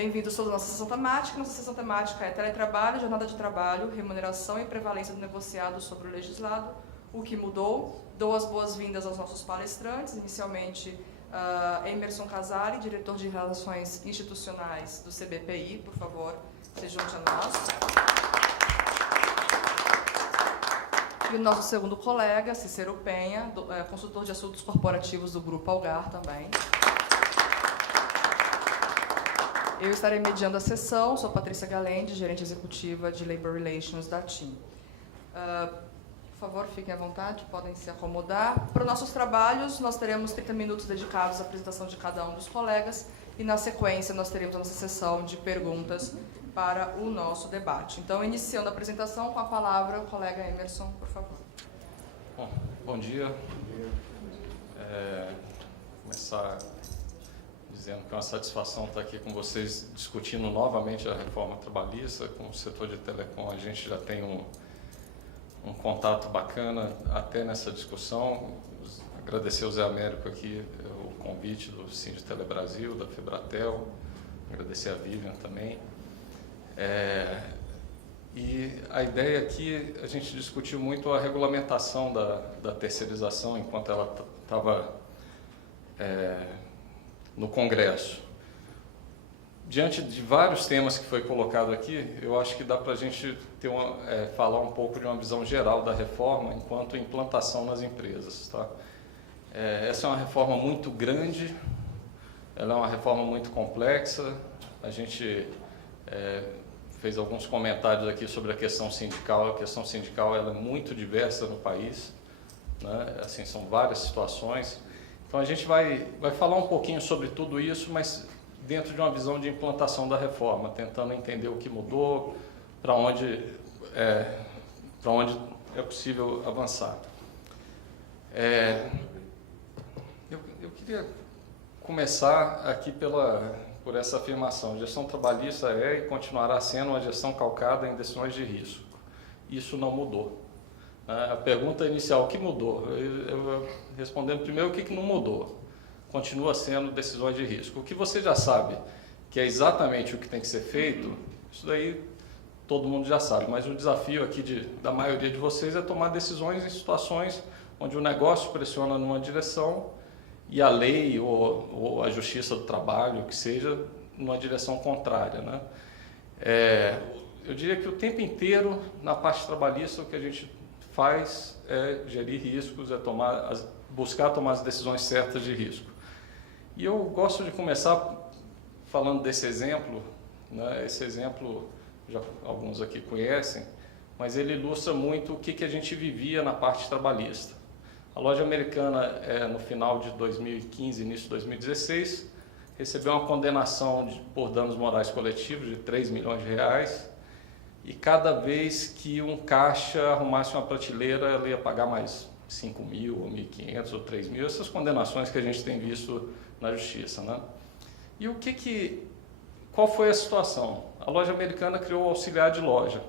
Bem-vindos todos à nossa sessão temática. Nossa sessão temática é teletrabalho, jornada de trabalho, remuneração e prevalência do negociado sobre o legislado, o que mudou. Dou as boas-vindas aos nossos palestrantes, inicialmente Emerson Casali, diretor de Relações Institucionais do CBPI, por favor, se junte a nós. E o nosso segundo colega, Cícero Penha, consultor de assuntos corporativos do Grupo Algar também. Eu estarei mediando a sessão, sou Patrícia Galende, gerente executiva de Labor Relations da TIM. Por favor, fiquem à vontade, podem se acomodar. Para os nossos trabalhos, nós teremos 30 minutos dedicados à apresentação de cada um dos colegas e, na sequência, nós teremos a nossa sessão de perguntas para o nosso debate. Então, iniciando a apresentação, com a palavra o colega Emerson, por favor. Bom dia. Começar dizendo que é uma satisfação estar aqui com vocês discutindo novamente a reforma trabalhista. Com o setor de telecom, a gente já tem um contato bacana até nessa discussão. Agradecer ao Zé Américo aqui o convite do Sindi Telebrasil, da Febratel, agradecer a Vivian também. E a ideia aqui, a gente discutiu muito a regulamentação da terceirização enquanto ela estava no Congresso. Diante de vários temas que foi colocado aqui, eu acho que dá para a gente ter falar um pouco de uma visão geral da reforma enquanto implantação nas empresas. Tá? Essa é uma reforma muito grande, ela é uma reforma muito complexa. A gente fez alguns comentários aqui sobre a questão sindical. A questão sindical ela é muito diversa no país, né? Assim, são várias situações. Então a gente vai falar um pouquinho sobre tudo isso, mas dentro de uma visão de implantação da reforma, tentando entender o que mudou, para onde é possível avançar. Eu queria começar aqui por essa afirmação. A gestão trabalhista é e continuará sendo uma gestão calcada em decisões de risco. Isso não mudou. A pergunta inicial, o que mudou? Eu respondendo primeiro, o que não mudou? Continua sendo decisões de risco. O que você já sabe, que é exatamente o que tem que ser feito, isso daí todo mundo já sabe, mas o desafio aqui da maioria de vocês é tomar decisões em situações onde o negócio pressiona numa direção e a lei ou a justiça do trabalho, que seja, numa direção contrária, né? Eu diria que o tempo inteiro, na parte trabalhista, o que a gente faz é gerir riscos, é buscar tomar as decisões certas de risco. E eu gosto de começar falando desse exemplo, né? Esse exemplo, já alguns aqui conhecem, mas ele ilustra muito o que a gente vivia na parte trabalhista. A loja americana, no final de 2015, início de 2016, recebeu uma condenação por danos morais coletivos de 3 milhões de reais, e cada vez que um caixa arrumasse uma prateleira, ela ia pagar mais 5 mil, ou 1.500, ou 3 mil, essas condenações que a gente tem visto na justiça, né? E qual foi a situação? A loja americana criou o auxiliar de loja.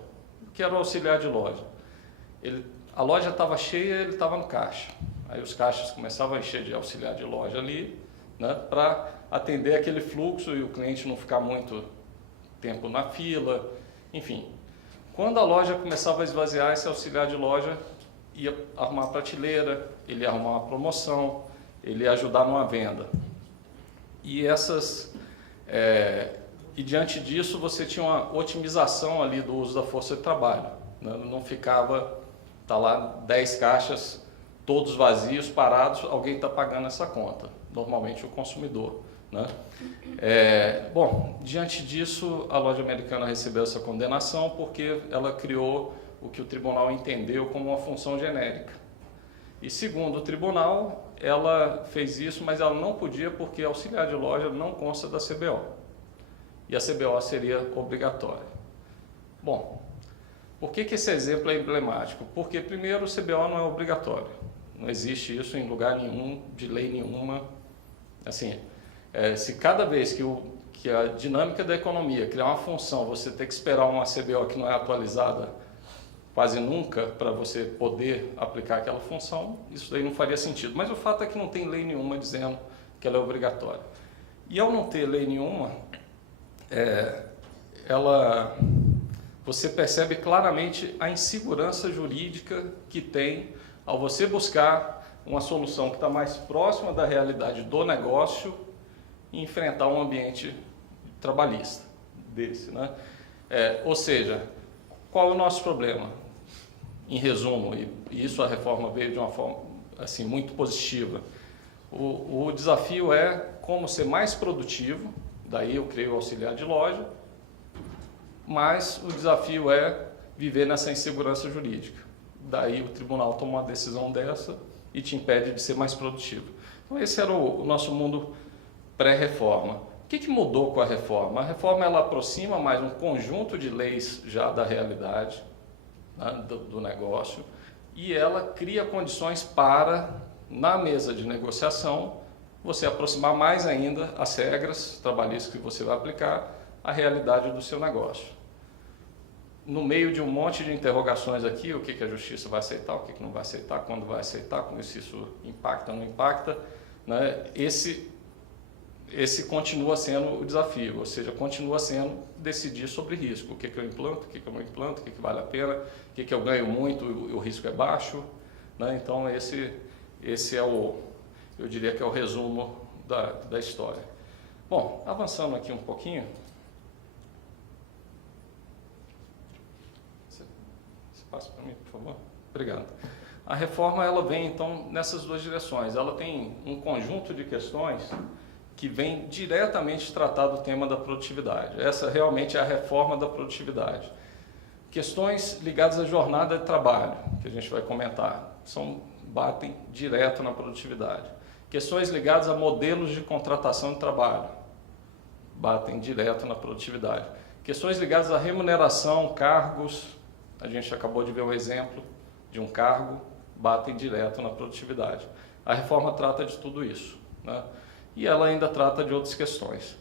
O que era o auxiliar de loja? A loja estava cheia, ele estava no caixa. Aí os caixas começavam a encher de auxiliar de loja ali, né, para atender aquele fluxo e o cliente não ficar muito tempo na fila, enfim. Quando a loja começava a esvaziar, esse auxiliar de loja ia arrumar a prateleira, ele ia arrumar uma promoção, ele ia ajudar numa venda. E diante disso você tinha uma otimização ali do uso da força de trabalho, né? Não ficava, tá lá 10 caixas, todos vazios, parados, alguém está pagando essa conta, normalmente o consumidor, né? Bom, diante disso, a loja americana recebeu essa condenação porque ela criou o que o tribunal entendeu como uma função genérica. E segundo o tribunal, ela fez isso, mas ela não podia porque auxiliar de loja não consta da CBO. E a CBO seria obrigatória. Bom, por que esse exemplo é emblemático? Porque, primeiro, o CBO não é obrigatório. Não existe isso em lugar nenhum, de lei nenhuma. Assim, se cada vez que a dinâmica da economia criar uma função, você ter que esperar uma CBO que não é atualizada quase nunca para você poder aplicar aquela função, isso daí não faria sentido. Mas o fato é que não tem lei nenhuma dizendo que ela é obrigatória. E ao não ter lei nenhuma, você percebe claramente a insegurança jurídica que tem ao você buscar uma solução que está mais próxima da realidade do negócio e enfrentar um ambiente trabalhista desse, né? Ou seja, qual é o nosso problema? Em resumo, e isso a reforma veio de uma forma assim, muito positiva, o desafio é como ser mais produtivo, daí eu criei o auxiliar de loja, mas o desafio é viver nessa insegurança jurídica. Daí o tribunal toma uma decisão dessa e te impede de ser mais produtivo. Então esse era o nosso mundo pré-reforma. O que mudou com a reforma? A reforma ela aproxima mais um conjunto de leis já da realidade, né, do negócio, e ela cria condições para, na mesa de negociação, você aproximar mais ainda as regras trabalhistas que você vai aplicar à realidade do seu negócio. No meio de um monte de interrogações aqui, o que a justiça vai aceitar, o que não vai aceitar, quando vai aceitar, como isso impacta ou não impacta, né? Esse continua sendo o desafio, ou seja, continua sendo decidir sobre risco, o que eu implanto, o que eu não implanto, o que vale a pena, o que eu ganho muito e o risco é baixo, né? Então esse é eu diria que é o resumo da história. Bom, avançando aqui um pouquinho, você passa para mim, por favor? Obrigado. A reforma ela vem então nessas duas direções, ela tem um conjunto de questões que vem diretamente tratar do tema da produtividade. Essa realmente é a reforma da produtividade. Questões ligadas à jornada de trabalho, que a gente vai comentar, batem direto na produtividade. Questões ligadas a modelos de contratação de trabalho, batem direto na produtividade. Questões ligadas à remuneração, cargos, a gente acabou de ver um exemplo de um cargo, batem direto na produtividade. A reforma trata de tudo isso, né? E ela ainda trata de outras questões.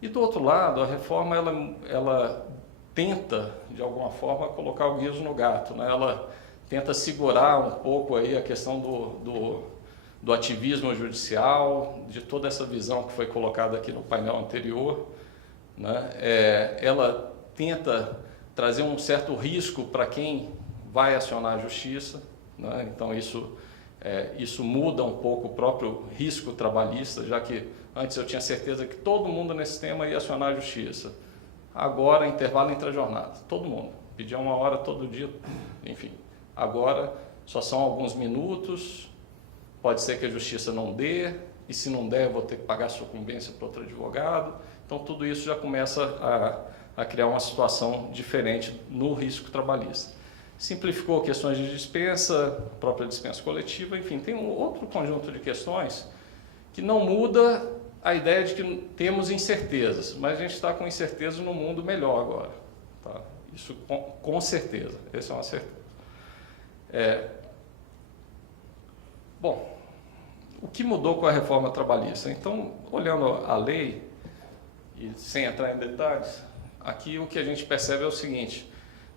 E do outro lado, a reforma ela tenta, de alguma forma, colocar o guiso no gato, né? Ela tenta segurar um pouco aí a questão do ativismo judicial, de toda essa visão que foi colocada aqui no painel anterior, né? Ela tenta trazer um certo risco para quem vai acionar a justiça, né? Então isso muda um pouco o próprio risco trabalhista, já que antes eu tinha certeza que todo mundo nesse tema ia acionar a justiça. Agora, intervalo entre a jornada, todo mundo, pedia 1 hora todo dia, enfim. Agora só são alguns minutos, pode ser que a justiça não dê, e se não der eu vou ter que pagar sucumbência para outro advogado. Então tudo isso já começa a criar uma situação diferente no risco trabalhista. Simplificou questões de dispensa, própria dispensa coletiva, enfim, tem um outro conjunto de questões que não muda a ideia de que temos incertezas, mas a gente está com incerteza no mundo melhor agora, tá? Isso com certeza, essa é uma certeza. Bom, o que mudou com a reforma trabalhista? Então, olhando a lei, e sem entrar em detalhes, aqui o que a gente percebe é o seguinte: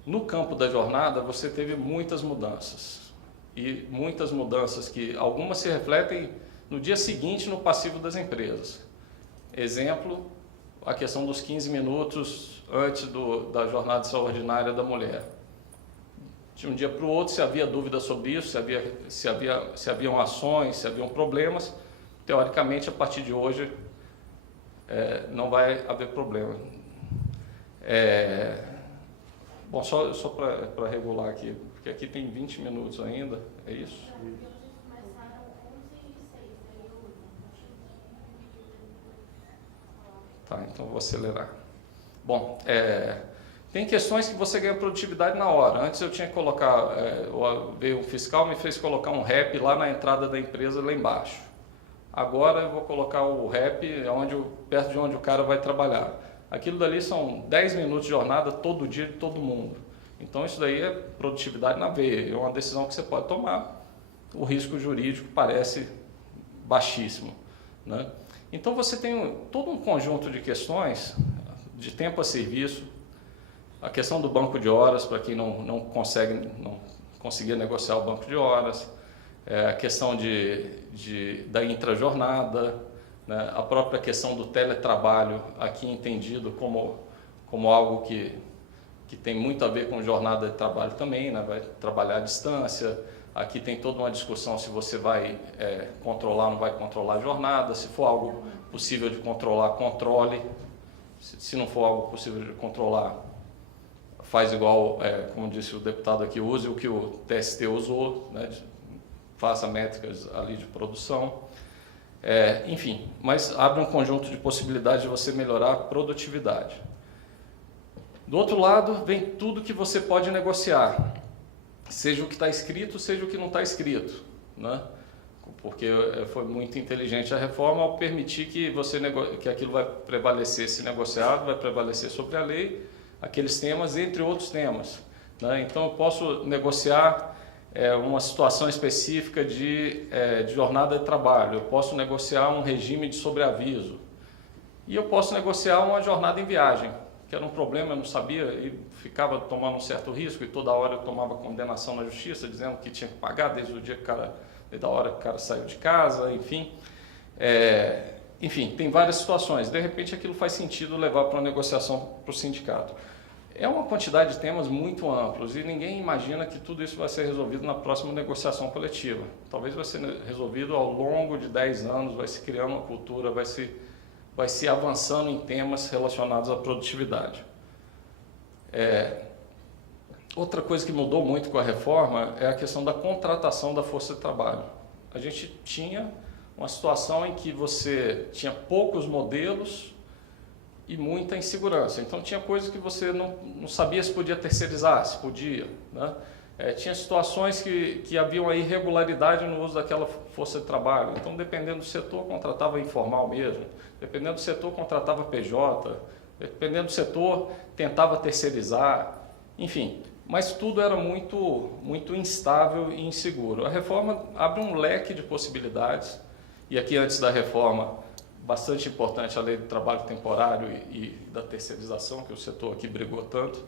no campo da jornada você teve muitas mudanças, e muitas mudanças que algumas se refletem no dia seguinte no passivo das empresas. Exemplo, a questão dos 15 minutos antes da jornada extraordinária da mulher. De um dia para o outro, se havia dúvida sobre isso, se haviam ações, se haviam problemas, teoricamente a partir de hoje não vai haver problema. Bom, só para regular aqui, porque aqui tem 20 minutos ainda, é isso? Tá, então vou acelerar. Bom, tem questões que você ganha produtividade na hora. Antes eu tinha que colocar, veio um fiscal, me fez colocar um rap lá na entrada da empresa, lá embaixo. Agora eu vou colocar o rap perto de onde o cara vai trabalhar. Aquilo dali são 10 minutos de jornada todo dia de todo mundo. Então isso daí é produtividade na veia, é uma decisão que você pode tomar. O risco jurídico parece baixíssimo, né? Então você tem todo um conjunto de questões de tempo a serviço, a questão do banco de horas para quem não conseguia negociar o banco de horas, a questão da intrajornada, né? A própria questão do teletrabalho, aqui entendido como como algo que tem muito a ver com jornada de trabalho também, né? Vai trabalhar à distância. Aqui tem toda uma discussão se você vai controlar ou não vai controlar a jornada. Se for algo possível de controlar, controle. Se não for algo possível de controlar, faz igual, como disse o deputado aqui, use o que o TST usou, né? Faça métricas ali de produção. Enfim, mas abre um conjunto de possibilidades de você melhorar a produtividade. Do outro lado, vem tudo que você pode negociar, seja o que está escrito, seja o que não está escrito, né? Porque foi muito inteligente a reforma ao permitir que aquilo vai prevalecer, se negociado, vai prevalecer sobre a lei, aqueles temas, entre outros temas, né? Então, eu posso negociar uma situação específica de jornada de trabalho, eu posso negociar um regime de sobreaviso e eu posso negociar uma jornada em viagem, que era um problema, eu não sabia e ficava tomando um certo risco e toda hora eu tomava condenação na justiça, dizendo que tinha que pagar desde a hora que o cara saiu de casa, enfim. Enfim, tem várias situações. De repente aquilo faz sentido levar para uma negociação para o sindicato. É uma quantidade de temas muito amplos e ninguém imagina que tudo isso vai ser resolvido na próxima negociação coletiva. Talvez vai ser resolvido ao longo de 10 anos, vai se criando uma cultura, vai se avançando em temas relacionados à produtividade. Outra coisa que mudou muito com a reforma é a questão da contratação da força de trabalho. A gente tinha uma situação em que você tinha poucos modelos e muita insegurança. Então tinha coisas que você não sabia se podia terceirizar, se podia, né? Tinha situações que havia uma irregularidade no uso daquela força de trabalho. Então, dependendo do setor, contratava informal mesmo. Dependendo do setor, contratava PJ. Dependendo do setor, tentava terceirizar. Enfim, mas tudo era muito, muito instável e inseguro. A reforma abre um leque de possibilidades. E aqui, antes da reforma, bastante importante a lei do trabalho temporário e da terceirização, que o setor aqui brigou tanto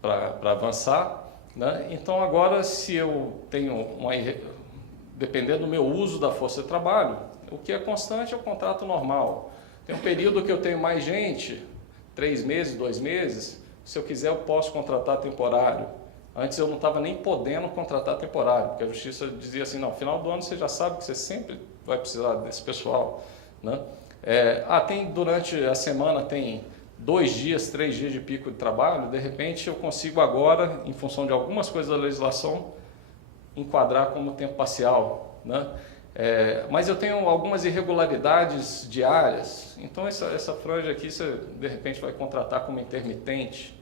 para avançar, né? Então, agora, se eu tenho dependendo do meu uso da força de trabalho, o que é constante é o contrato normal. Tem um período que eu tenho mais gente, 3 meses, 2 meses, se eu quiser eu posso contratar temporário. Antes eu não estava nem podendo contratar temporário, porque a justiça dizia assim, não, no final do ano você já sabe que você sempre vai precisar desse pessoal, né? Durante a semana tem 2 dias, 3 dias de pico de trabalho, de repente eu consigo agora, em função de algumas coisas da legislação, enquadrar como tempo parcial, né? Mas eu tenho algumas irregularidades diárias, então essa franja aqui você de repente vai contratar como intermitente,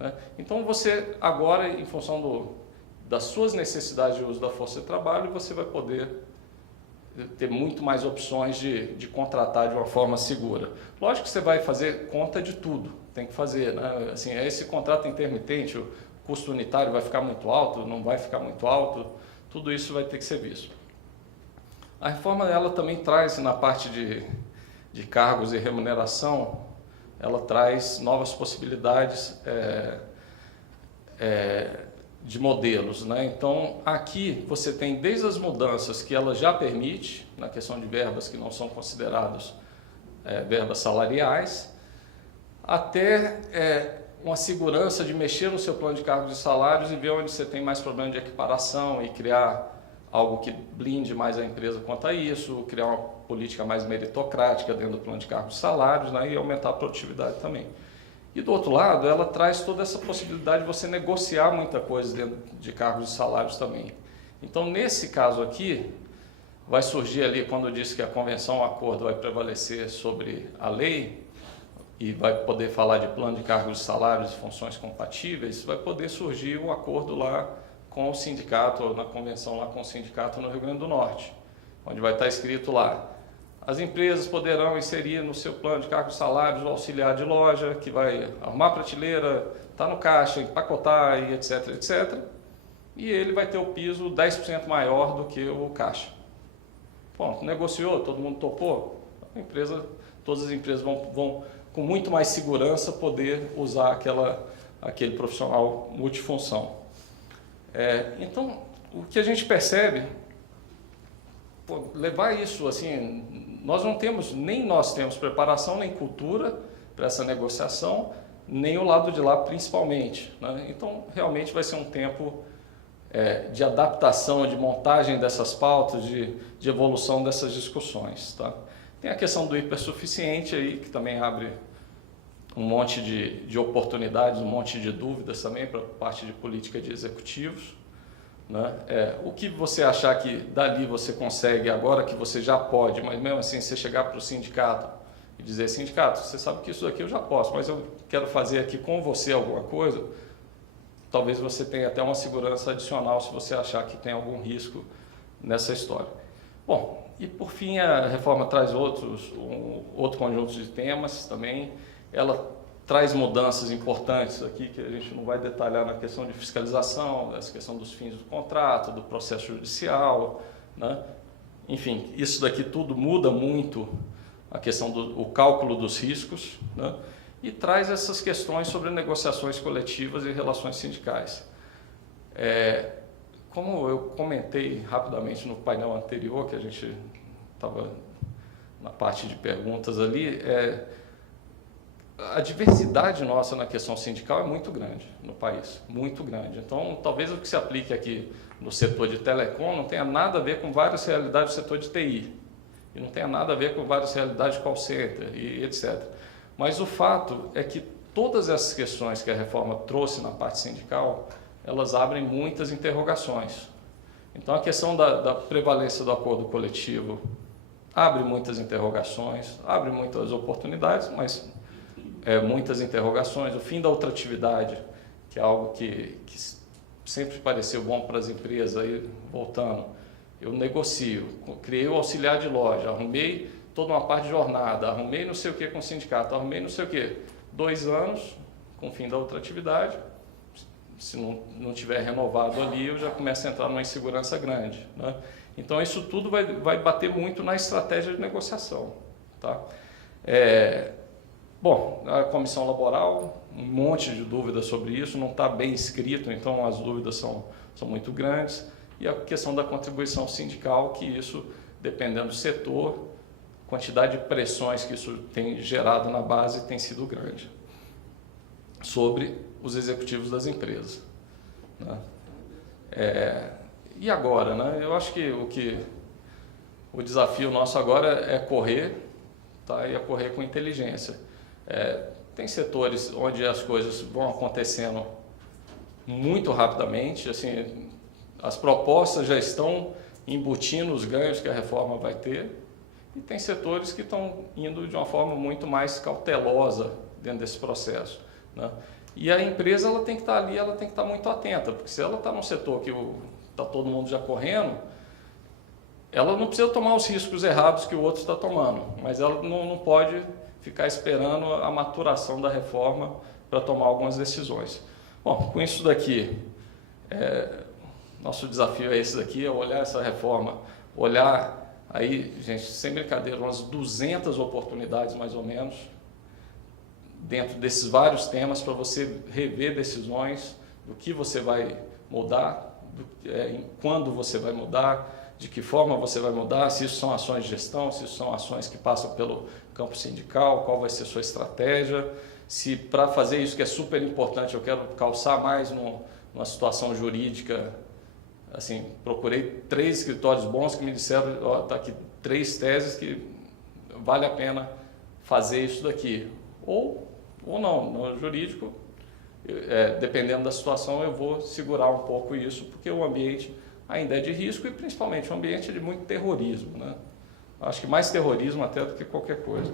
né? Então você agora, em função das suas necessidades de uso da força de trabalho, você vai poder ter muito mais opções de contratar de uma forma segura. Lógico que você vai fazer conta de tudo, tem que fazer, né? Assim, esse contrato intermitente, o custo unitário vai ficar muito alto, não vai ficar muito alto, tudo isso vai ter que ser visto. A reforma ela também traz, na parte de cargos e remuneração, ela traz novas possibilidades de modelos, né? Então, aqui você tem desde as mudanças que ela já permite, na questão de verbas que não são consideradas verbas salariais, até uma segurança de mexer no seu plano de cargos e salários e ver onde você tem mais problema de equiparação e criar algo que blinde mais a empresa quanto a isso, criar uma política mais meritocrática dentro do plano de cargos e salários, né? E aumentar a produtividade também. E do outro lado, ela traz toda essa possibilidade de você negociar muita coisa dentro de cargos e salários também. Então, nesse caso aqui, vai surgir ali, quando eu disse que a convenção, o acordo vai prevalecer sobre a lei e vai poder falar de plano de cargos e salários e funções compatíveis, vai poder surgir um acordo lá com o sindicato, ou na convenção lá com o sindicato no Rio Grande do Norte, onde vai estar escrito lá: as empresas poderão inserir no seu plano de cargos e salários o auxiliar de loja, que vai arrumar a prateleira, estar no caixa, empacotar e etc, etc. E ele vai ter o piso 10% maior do que o caixa. Bom, negociou, todo mundo topou, todas as empresas vão com muito mais segurança poder usar aquele profissional multifunção. Então, o que a gente percebe, levar isso assim, nem nós temos preparação, nem cultura, para essa negociação, nem o lado de lá principalmente, né? Então, realmente vai ser um tempo de adaptação, de montagem dessas pautas, de evolução dessas discussões, tá? Tem a questão do hipersuficiente aí, que também abre um monte de oportunidades, um monte de dúvidas também para a parte de política de executivos, né? O que você achar que dali você consegue, agora que você já pode, mas mesmo assim você chegar para o sindicato e dizer, sindicato, você sabe que isso daqui eu já posso, mas eu quero fazer aqui com você alguma coisa, talvez você tenha até uma segurança adicional se você achar que tem algum risco nessa história. Bom, e por fim a reforma traz outro conjunto de temas também. Ela traz mudanças importantes aqui, que a gente não vai detalhar na questão de fiscalização, essa questão dos fins do contrato, do processo judicial, né? Enfim, isso daqui tudo muda muito a questão do cálculo dos riscos, né? E traz essas questões sobre negociações coletivas e relações sindicais. Como eu comentei rapidamente no painel anterior, que a gente estava na parte de perguntas ali, a diversidade nossa na questão sindical é muito grande no país, muito grande. Então, talvez o que se aplique aqui no setor de telecom não tenha nada a ver com várias realidades do setor de TI, e não tenha nada a ver com várias realidades de call center e etc. Mas o fato é que todas essas questões que a reforma trouxe na parte sindical, elas abrem muitas interrogações. Então, a questão da prevalência do acordo coletivo abre muitas interrogações, abre muitas oportunidades, mas muitas interrogações. O fim da ultratividade, que é algo que sempre pareceu bom para as empresas, aí voltando, eu negocio, criei o auxiliar de loja, arrumei toda uma parte de jornada, arrumei não sei o que com o sindicato, arrumei não sei o que, 2 anos com o fim da ultratividade, se não tiver renovado ali, eu já começo a entrar numa insegurança grande, né? Então, isso tudo vai bater muito na estratégia de negociação, tá? Bom, a comissão laboral, um monte de dúvidas sobre isso, não está bem escrito, então as dúvidas são muito grandes. E a questão da contribuição sindical, que isso, dependendo do setor, a quantidade de pressões que isso tem gerado na base tem sido grande sobre os executivos das empresas, né? E agora, né? Eu acho que o desafio nosso agora é correr, tá? E é correr com inteligência. Tem setores onde as coisas vão acontecendo muito rapidamente, assim, as propostas já estão embutindo os ganhos que a reforma vai ter, e tem setores que estão indo de uma forma muito mais cautelosa dentro desse processo, né? E a empresa ela tem que estar ali, ela tem que estar muito atenta, porque se ela está num setor que está todo mundo já correndo, ela não precisa tomar os riscos errados que o outro está tomando, mas ela não pode ficar esperando a maturação da reforma para tomar algumas decisões. Bom, com isso daqui, nosso desafio é esse daqui, é olhar essa reforma, olhar aí, gente, sem brincadeira, umas 200 oportunidades mais ou menos, dentro desses vários temas, para você rever decisões do que você vai mudar, quando você vai mudar, de que forma você vai mudar, se isso são ações de gestão, se isso são ações que passam pelo campo sindical, qual vai ser a sua estratégia, se para fazer isso que é super importante eu quero calçar mais numa situação jurídica, assim, procurei 3 escritórios bons que me disseram, ó, tá aqui 3 teses que vale a pena fazer isso daqui, ou não, no jurídico, dependendo da situação eu vou segurar um pouco isso, porque o ambiente ainda é de risco e principalmente um ambiente de muito terrorismo, né? Acho que mais terrorismo até do que qualquer coisa.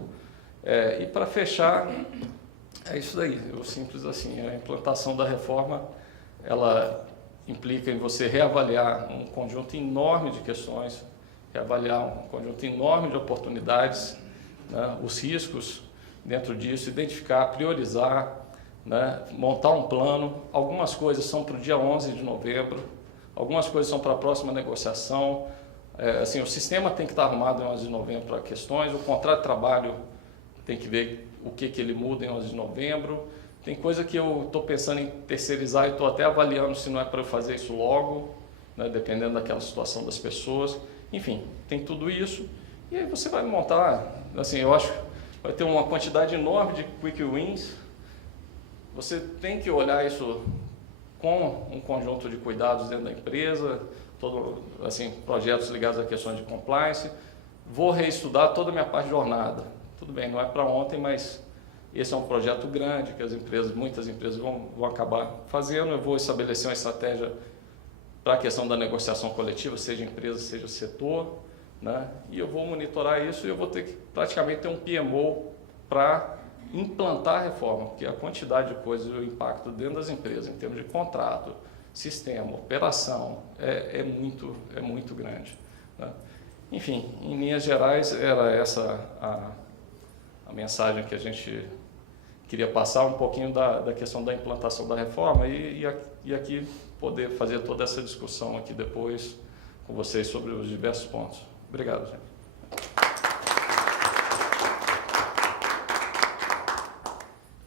E para fechar, é isso daí, simples assim, a implantação da reforma, ela implica em você reavaliar um conjunto enorme de questões, reavaliar um conjunto enorme de oportunidades, né? Os riscos dentro disso, identificar, priorizar, né? Montar um plano. Algumas coisas são para o dia 11 de novembro, algumas coisas são para a próxima negociação. Assim, o sistema tem que estar arrumado em 11 de novembro para questões, o contrato de trabalho tem que ver o que ele muda em 11 de novembro. Tem coisa que eu estou pensando em terceirizar e estou até avaliando se não é para eu fazer isso logo, né? Dependendo daquela situação das pessoas. Enfim, tem tudo isso. E aí você vai montar, assim, eu acho vai ter uma quantidade enorme de quick wins. Você tem que olhar isso com um conjunto de cuidados dentro da empresa, assim, projetos ligados a questões de compliance. Vou reestudar toda a minha parte de jornada. Tudo bem, não é para ontem, mas esse é um projeto grande que muitas empresas vão acabar fazendo. Eu vou estabelecer uma estratégia para a questão da negociação coletiva, seja empresa, seja setor, né? E eu vou monitorar isso e eu vou ter que praticamente ter um PMO para implantar a reforma, porque a quantidade de coisas e o impacto dentro das empresas, em termos de contrato, sistema, operação, é muito grande, né? Enfim, em linhas gerais, era essa a mensagem que a gente queria passar, um pouquinho da questão da implantação da reforma e aqui poder fazer toda essa discussão aqui depois com vocês sobre os diversos pontos. Obrigado, gente.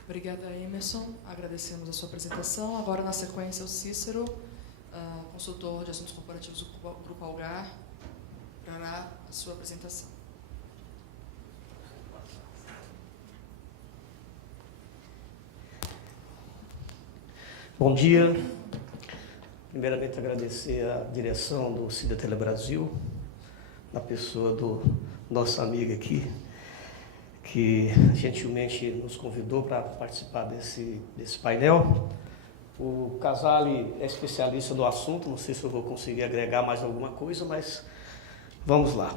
Obrigada, Emerson. Agradecemos a sua apresentação. Agora, na sequência, o Cícero, consultor de assuntos corporativos do Grupo Algar, trará a sua apresentação. Bom dia. Primeiramente, agradecer a direção do Cida Telebrasil, na pessoa do nosso amigo aqui, que gentilmente nos convidou para participar desse painel. O Casale é especialista no assunto, não sei se eu vou conseguir agregar mais alguma coisa, mas vamos lá.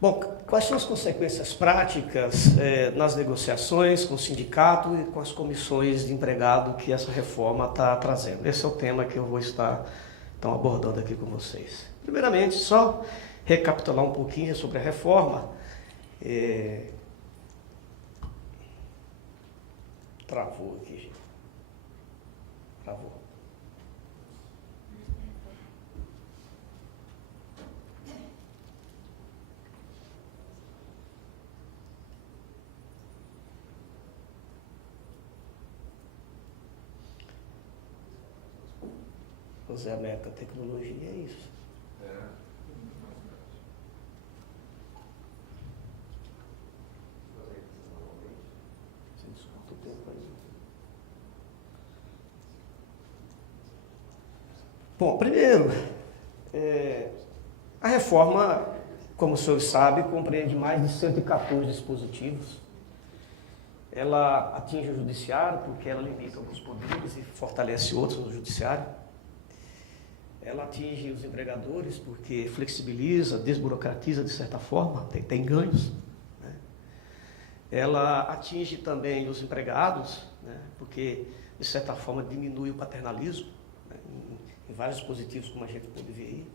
Bom, quais são as consequências práticas nas negociações com o sindicato e com as comissões de empregado que essa reforma está trazendo? Esse é o tema que eu vou estar então abordando aqui com vocês. Primeiramente, só recapitular um pouquinho sobre a reforma. Travou aqui, gente. Travou. José América, tecnologia é isso. Você desconta o tempo aí. Bom, primeiro, a reforma, como os senhores sabem, compreende mais de 114 dispositivos. Ela atinge o judiciário, porque ela limita alguns poderes e fortalece outros no judiciário. Ela atinge os empregadores, porque flexibiliza, desburocratiza de certa forma, tem ganhos, né? Ela atinge também os empregados, né? Porque, de certa forma, diminui o paternalismo, né? Em vários dispositivos, como a gente pode ver aí.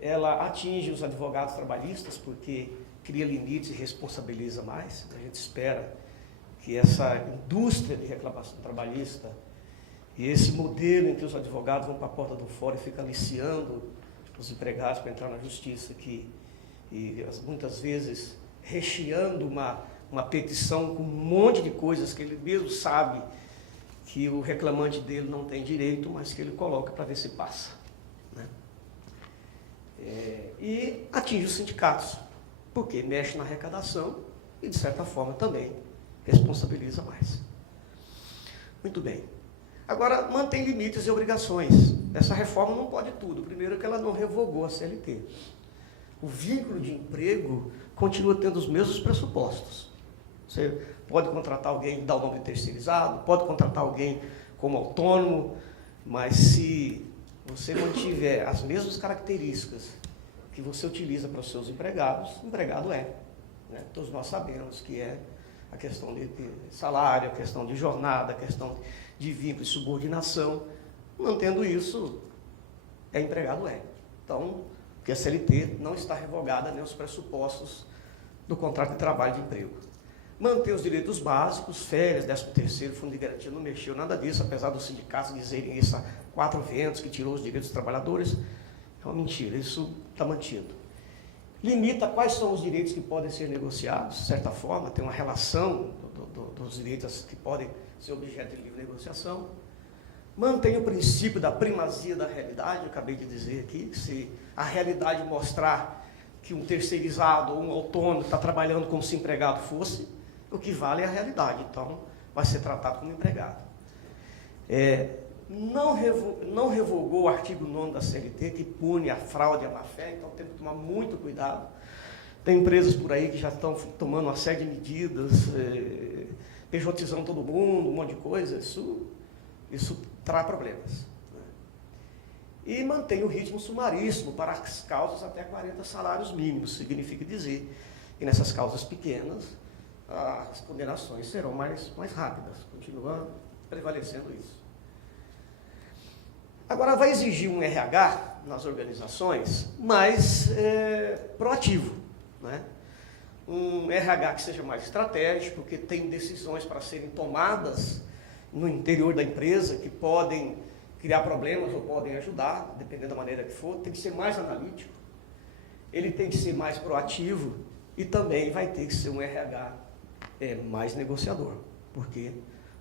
Ela atinge os advogados trabalhistas, porque cria limites e responsabiliza mais. A gente espera que essa indústria de reclamação trabalhista e esse modelo em que os advogados vão para a porta do fórum e ficam aliciando os empregados para entrar na justiça, e muitas vezes recheando uma petição com um monte de coisas que ele mesmo sabe que o reclamante dele não tem direito, mas que ele coloca para ver se passa, né? E atinge os sindicatos, porque mexe na arrecadação e, de certa forma, também responsabiliza mais. Muito bem. Agora, mantém limites e obrigações. Essa reforma não pode tudo. Primeiro que ela não revogou a CLT. O vínculo de emprego continua tendo os mesmos pressupostos. Você pode contratar alguém, dar o nome terceirizado, pode contratar alguém como autônomo, mas se você mantiver as mesmas características que você utiliza para os seus empregados, empregado é, né? Todos nós sabemos que é a questão de salário, a questão de jornada, a questão de vínculo e subordinação. Mantendo isso, empregado é. Então, porque a CLT não está revogada nem os pressupostos do contrato de trabalho de emprego. Manter os direitos básicos, férias, 13º, fundo de garantia, não mexeu nada disso, apesar dos sindicatos dizerem isso há 4 ventos, que tirou os direitos dos trabalhadores. É uma mentira, isso está mantido. Limita quais são os direitos que podem ser negociados, de certa forma, tem uma relação dos direitos que podem ser objeto de livre negociação. Mantém o princípio da primazia da realidade, eu acabei de dizer aqui, se a realidade mostrar que um terceirizado ou um autônomo está trabalhando como se empregado fosse, o que vale é a realidade. Então, vai ser tratado como empregado. Não revogou o artigo 9º da CLT, que pune a fraude e a má-fé, então temos que tomar muito cuidado. Tem empresas por aí que já estão tomando uma série de medidas, pejotizando todo mundo, um monte de coisa, isso traz problemas. E mantém o ritmo sumaríssimo para as causas até 40 salários mínimos. Significa dizer que nessas causas pequenas, as condenações serão mais rápidas. Continua prevalecendo isso. Agora, vai exigir um RH nas organizações mais proativo, né? Um RH que seja mais estratégico, que tem decisões para serem tomadas no interior da empresa, que podem criar problemas ou podem ajudar, dependendo da maneira que for. Tem que ser mais analítico, ele tem que ser mais proativo e também vai ter que ser um RH mais negociador, porque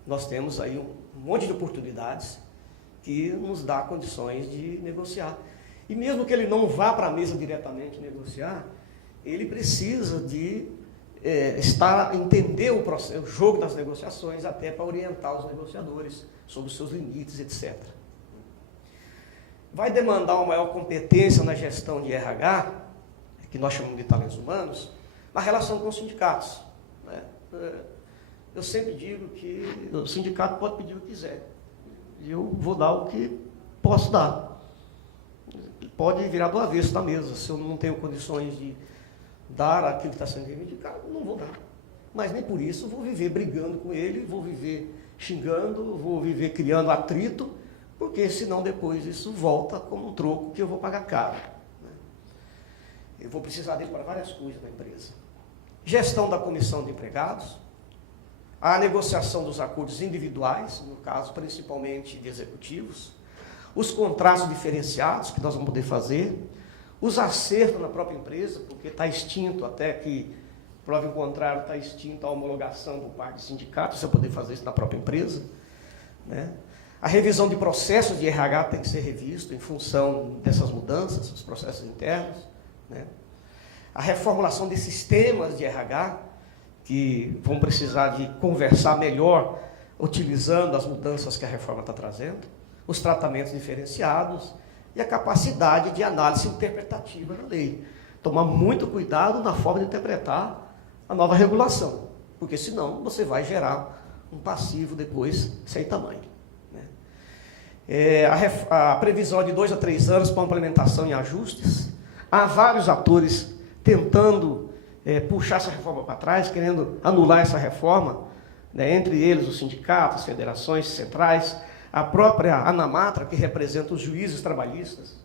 nós temos aí um monte de oportunidades que nos dá condições de negociar. E mesmo que ele não vá para a mesa diretamente negociar, ele precisa de entender o jogo das negociações, até para orientar os negociadores sobre os seus limites, etc. Vai demandar uma maior competência na gestão de RH, que nós chamamos de talentos humanos, na relação com os sindicatos, né? Eu sempre digo que o sindicato pode pedir o que quiser, e eu vou dar o que posso dar. Pode virar do avesso da mesa. Se eu não tenho condições de dar aquilo que está sendo reivindicado, não vou dar. Mas nem por isso vou viver brigando com ele, vou viver xingando, vou viver criando atrito, porque senão depois isso volta como um troco que eu vou pagar caro, né? Eu vou precisar dele para várias coisas na empresa. Gestão da comissão de empregados, a negociação dos acordos individuais, no caso principalmente de executivos, os contratos diferenciados que nós vamos poder fazer, os acertos na própria empresa, porque está extinto, até que prova em contrário, está extinta a homologação por parte do sindicato, você poder fazer isso na própria empresa, né? A revisão de processos de RH tem que ser revisto em função dessas mudanças, os processos internos, né? A reformulação de sistemas de RH, que vão precisar de conversar melhor, utilizando as mudanças que a reforma está trazendo, os tratamentos diferenciados e a capacidade de análise interpretativa da lei. Tomar muito cuidado na forma de interpretar a nova regulação, porque senão você vai gerar um passivo depois sem tamanho, né? A previsão é de 2 a 3 anos para implementação e ajustes. Há vários atores tentando puxar essa reforma para trás, querendo anular essa reforma, né? Entre eles os sindicatos, as federações centrais, a própria ANAMATRA, que representa os juízes trabalhistas,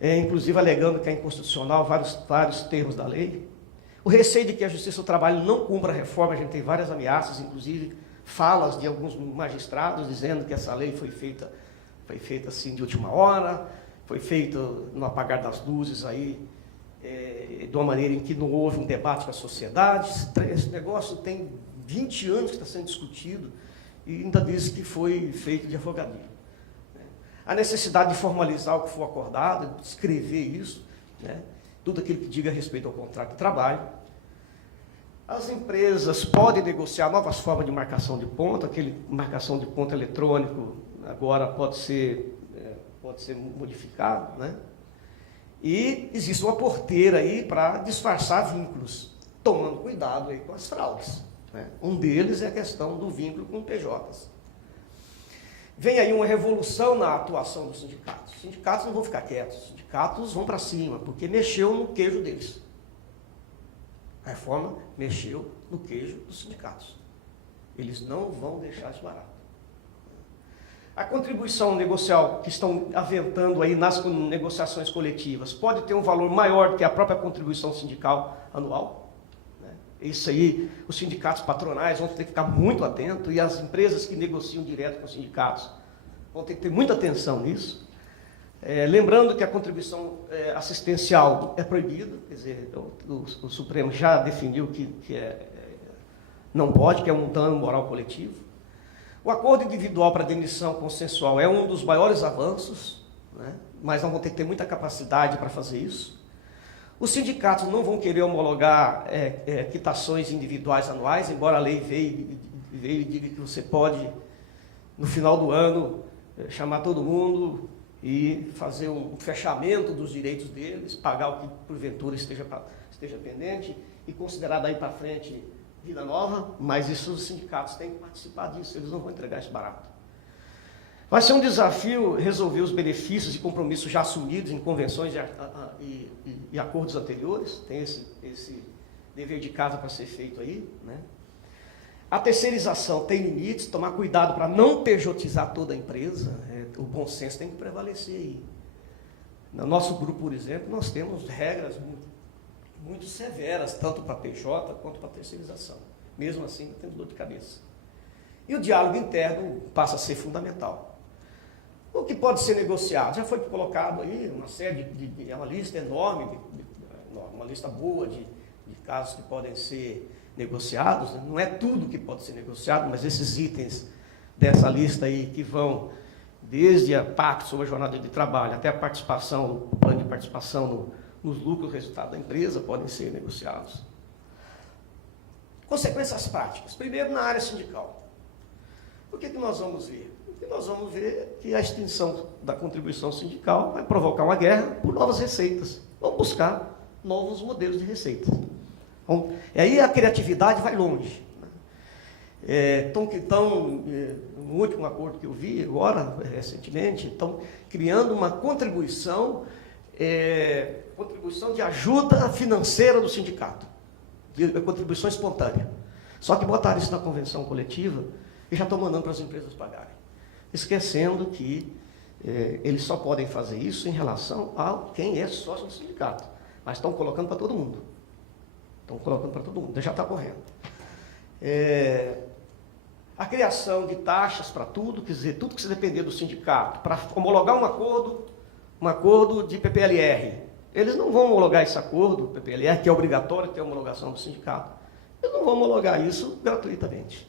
né? Inclusive alegando que é inconstitucional vários termos da lei. O receio de que a Justiça do Trabalho não cumpra a reforma, a gente tem várias ameaças, inclusive falas de alguns magistrados dizendo que essa lei foi feita assim de última hora, foi feita no apagar das luzes aí, de uma maneira em que não houve um debate com a sociedade. Esse negócio tem 20 anos que está sendo discutido e ainda diz que foi feito de afogadilho. A necessidade de formalizar o que for acordado, de escrever isso, né? Tudo aquilo que diga respeito ao contrato de trabalho. As empresas podem negociar novas formas de marcação de ponto, aquele marcação de ponto eletrônico agora pode ser modificado, né? E existe uma porteira aí para disfarçar vínculos, tomando cuidado aí com as fraudes, né? Um deles é a questão do vínculo com PJs. Vem aí uma revolução na atuação dos sindicatos. Os sindicatos não vão ficar quietos, os sindicatos vão para cima, porque mexeu no queijo deles. A reforma mexeu no queijo dos sindicatos. Eles não vão deixar isso barato. A contribuição negocial que estão aventando aí nas negociações coletivas pode ter um valor maior do que a própria contribuição sindical anual, né? Isso aí, os sindicatos patronais vão ter que ficar muito atentos, e as empresas que negociam direto com os sindicatos vão ter que ter muita atenção nisso. Lembrando que a contribuição assistencial é proibida, quer dizer, o Supremo já definiu que não pode, que é um dano moral coletivo. O acordo individual para demissão consensual é um dos maiores avanços, né? Mas nós vamos ter que ter muita capacidade para fazer isso. Os sindicatos não vão querer homologar quitações individuais anuais, embora a lei veio e diga que você pode, no final do ano, chamar todo mundo e fazer um fechamento dos direitos deles, pagar o que porventura esteja pendente e considerar daí para frente vida nova, mas isso os sindicatos têm que participar disso, eles não vão entregar isso barato. Vai ser um desafio resolver os benefícios e compromissos já assumidos em convenções e acordos anteriores, tem esse dever de casa para ser feito aí, né? A terceirização tem limites, tomar cuidado para não pejotizar toda a empresa, o bom senso tem que prevalecer aí. No nosso grupo, por exemplo, nós temos regras muito severas, tanto para PJ quanto para terceirização. Mesmo assim, temos dor de cabeça. E o diálogo interno passa a ser fundamental. O que pode ser negociado? Já foi colocado aí uma série uma lista enorme, uma lista boa de casos que podem ser negociados. Não é tudo que pode ser negociado, mas esses itens dessa lista aí que vão desde a pacto sobre a jornada de trabalho até a participação, o plano de participação nos lucros, resultado da empresa, podem ser negociados. Consequências práticas. Primeiro, na área sindical. O que nós vamos ver? O que nós vamos ver é que a extinção da contribuição sindical vai provocar uma guerra por novas receitas. Vamos buscar novos modelos de receita. E aí a criatividade vai longe. No último acordo que eu vi agora, recentemente, estão criando uma contribuição de ajuda financeira do sindicato, de contribuição espontânea. Só que botaram isso na convenção coletiva e já estão mandando para as empresas pagarem, esquecendo que eles só podem fazer isso em relação a quem é sócio do sindicato, mas estão colocando para todo mundo. Já está correndo. A criação de taxas para tudo, quer dizer, tudo que se depender do sindicato, para homologar um acordo de PPLR. Eles não vão homologar esse acordo, PPLR, que é obrigatório ter homologação do sindicato. Eles não vão homologar isso gratuitamente.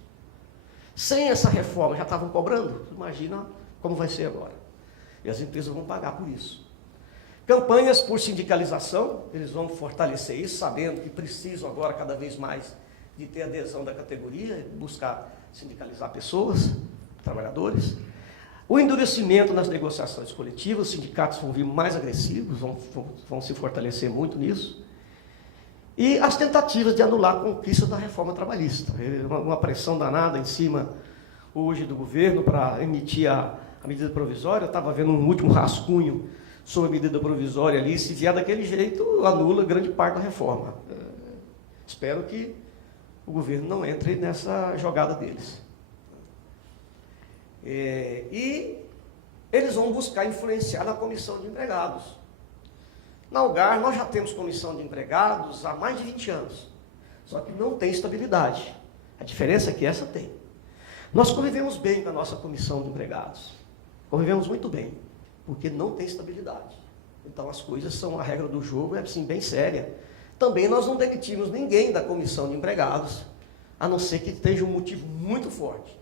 Sem essa reforma, já estavam cobrando? Imagina como vai ser agora. E as empresas vão pagar por isso. Campanhas por sindicalização, eles vão fortalecer isso, sabendo que precisam agora cada vez mais de ter adesão da categoria, buscar sindicalizar pessoas, trabalhadores. O endurecimento nas negociações coletivas, os sindicatos vão vir mais agressivos, vão se fortalecer muito nisso. E as tentativas de anular a conquista da reforma trabalhista. Uma pressão danada em cima, hoje, do governo para emitir a medida provisória. Eu estava vendo um último rascunho sobre a medida provisória ali, se vier daquele jeito, anula grande parte da reforma. Espero que o governo não entre nessa jogada deles. E eles vão buscar influenciar na comissão de empregados. Na Algar, nós já temos comissão de empregados há mais de 20 anos, só que não tem estabilidade. A diferença é que essa tem. Nós convivemos bem com a nossa comissão de empregados, convivemos muito bem, porque não tem estabilidade. Então as coisas são, a regra do jogo é assim, bem séria. Também nós não demitimos ninguém da comissão de empregados, a não ser que esteja um motivo muito forte.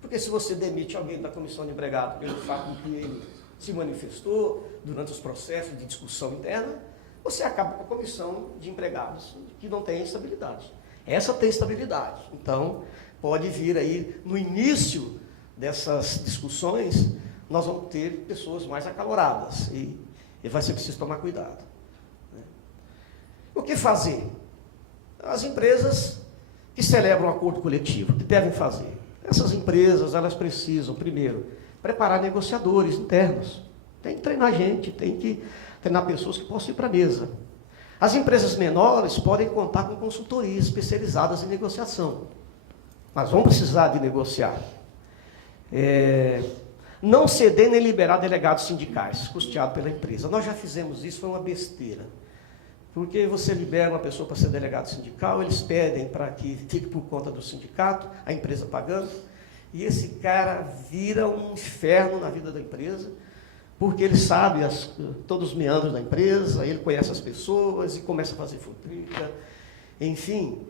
Porque se você demite alguém da comissão de empregados pelo fato de que ele se manifestou durante os processos de discussão interna, você acaba com a comissão de empregados que não tem estabilidade. Essa tem estabilidade. Então, pode vir aí, no início dessas discussões, nós vamos ter pessoas mais acaloradas e vai ser preciso tomar cuidado. O que fazer? As empresas que celebram um acordo coletivo, o que devem fazer? Essas empresas, elas precisam, primeiro, preparar negociadores internos. Tem que treinar gente, tem que treinar pessoas que possam ir para a mesa. As empresas menores podem contar com consultorias especializadas em negociação, mas vão precisar de negociar. Não ceder nem liberar delegados sindicais, custeado pela empresa. Nós já fizemos isso, foi uma besteira. Porque você libera uma pessoa para ser delegado sindical, eles pedem para que fique por conta do sindicato, a empresa pagando, e esse cara vira um inferno na vida da empresa, porque ele sabe todos os meandros da empresa, ele conhece as pessoas e começa a fazer futrica. Enfim,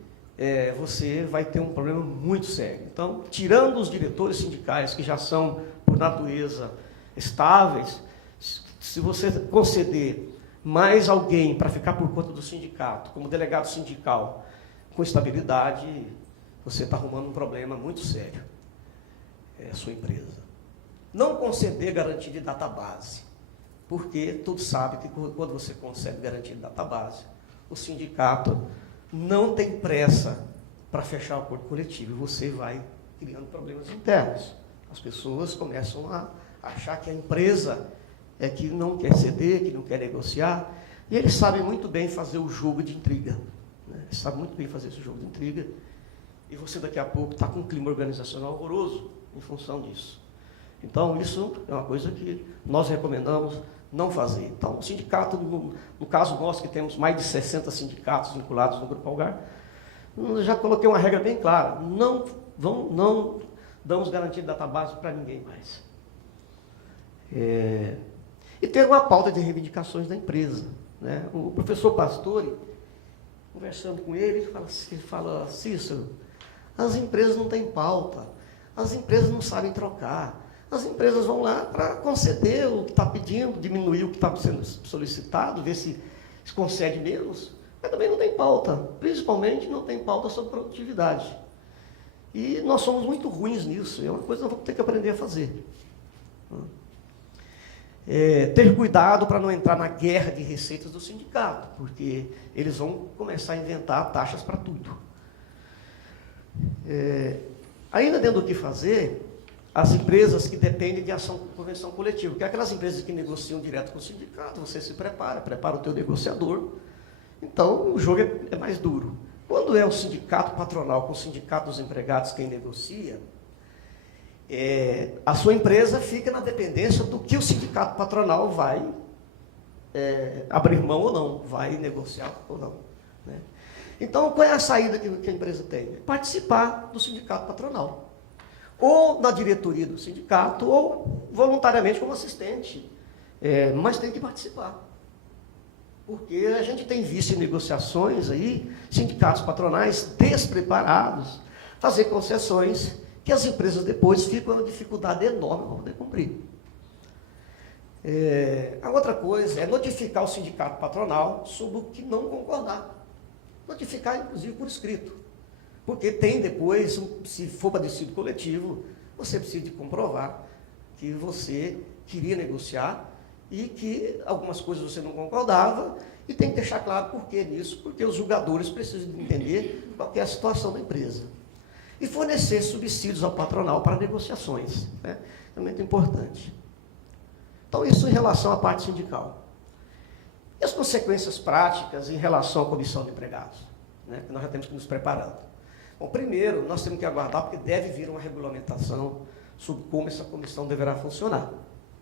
você vai ter um problema muito sério. Então, tirando os diretores sindicais, que já são, por natureza, estáveis, se você conceder mais alguém para ficar por conta do sindicato, como delegado sindical, com estabilidade, você está arrumando um problema muito sério. É a sua empresa. Não conceder garantia de database, porque todos sabem que quando você concede garantia de database, o sindicato não tem pressa para fechar o acordo coletivo, e você vai criando problemas internos. As pessoas começam a achar que a empresa é que não quer ceder, que não quer negociar, e eles sabem muito bem fazer o jogo de intriga. Né? Eles sabem muito bem fazer esse jogo de intriga, e você daqui a pouco está com um clima organizacional horroroso em função disso. Então, isso é uma coisa que nós recomendamos não fazer. Então, o sindicato, no caso nosso, que temos mais de 60 sindicatos vinculados no Grupo Algar, eu já coloquei uma regra bem clara, não damos garantia de database para ninguém mais. E ter uma pauta de reivindicações da empresa. Né? O professor Pastore, conversando com ele fala, Cícero, as empresas não têm pauta, as empresas não sabem trocar, as empresas vão lá para conceder o que está pedindo, diminuir o que está sendo solicitado, ver se concede menos, mas também não tem pauta, principalmente não tem pauta sobre produtividade. E nós somos muito ruins nisso, é uma coisa que nós vamos ter que aprender a fazer. Ter cuidado para não entrar na guerra de receitas do sindicato, porque eles vão começar a inventar taxas para tudo. Ainda dentro do que fazer, as empresas que dependem de ação de convenção coletiva, que é aquelas empresas que negociam direto com o sindicato, você se prepara o teu negociador, então o jogo é mais duro. Quando é o sindicato patronal com o sindicato dos empregados quem negocia, a sua empresa fica na dependência do que o sindicato patronal vai abrir mão ou não, vai negociar ou não. Né? Então, qual é a saída que a empresa tem? Participar do sindicato patronal. Ou na diretoria do sindicato, ou voluntariamente como assistente. Mas tem que participar. Porque a gente tem visto em negociações aí, sindicatos patronais despreparados, fazer concessões que as empresas depois ficam com uma dificuldade enorme para poder cumprir. A outra coisa é notificar o sindicato patronal sobre o que não concordar. Notificar, inclusive, por escrito. Porque tem depois, se for para decidir coletivo, você precisa de comprovar que você queria negociar e que algumas coisas você não concordava, e tem que deixar claro por que nisso, porque os julgadores precisam de entender qual é a situação da empresa. E fornecer subsídios ao patronal para negociações. Né? É muito importante. Então, isso em relação à parte sindical. E as consequências práticas em relação à comissão de empregados? Né? Que nós já temos que nos preparando. Bom, primeiro, nós temos que aguardar, porque deve vir uma regulamentação sobre como essa comissão deverá funcionar.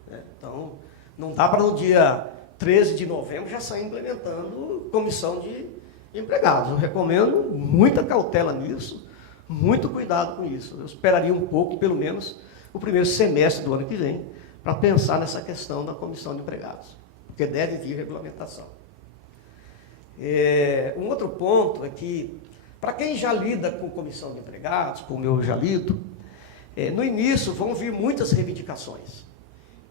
Né? Então, não dá para no dia 13 de novembro já sair implementando comissão de empregados. Eu recomendo muita cautela nisso, muito cuidado com isso. Eu esperaria um pouco, pelo menos, o primeiro semestre do ano que vem, para pensar nessa questão da comissão de empregados, porque deve vir regulamentação. Um outro ponto é que, para quem já lida com comissão de empregados, como eu já lido, no início vão vir muitas reivindicações.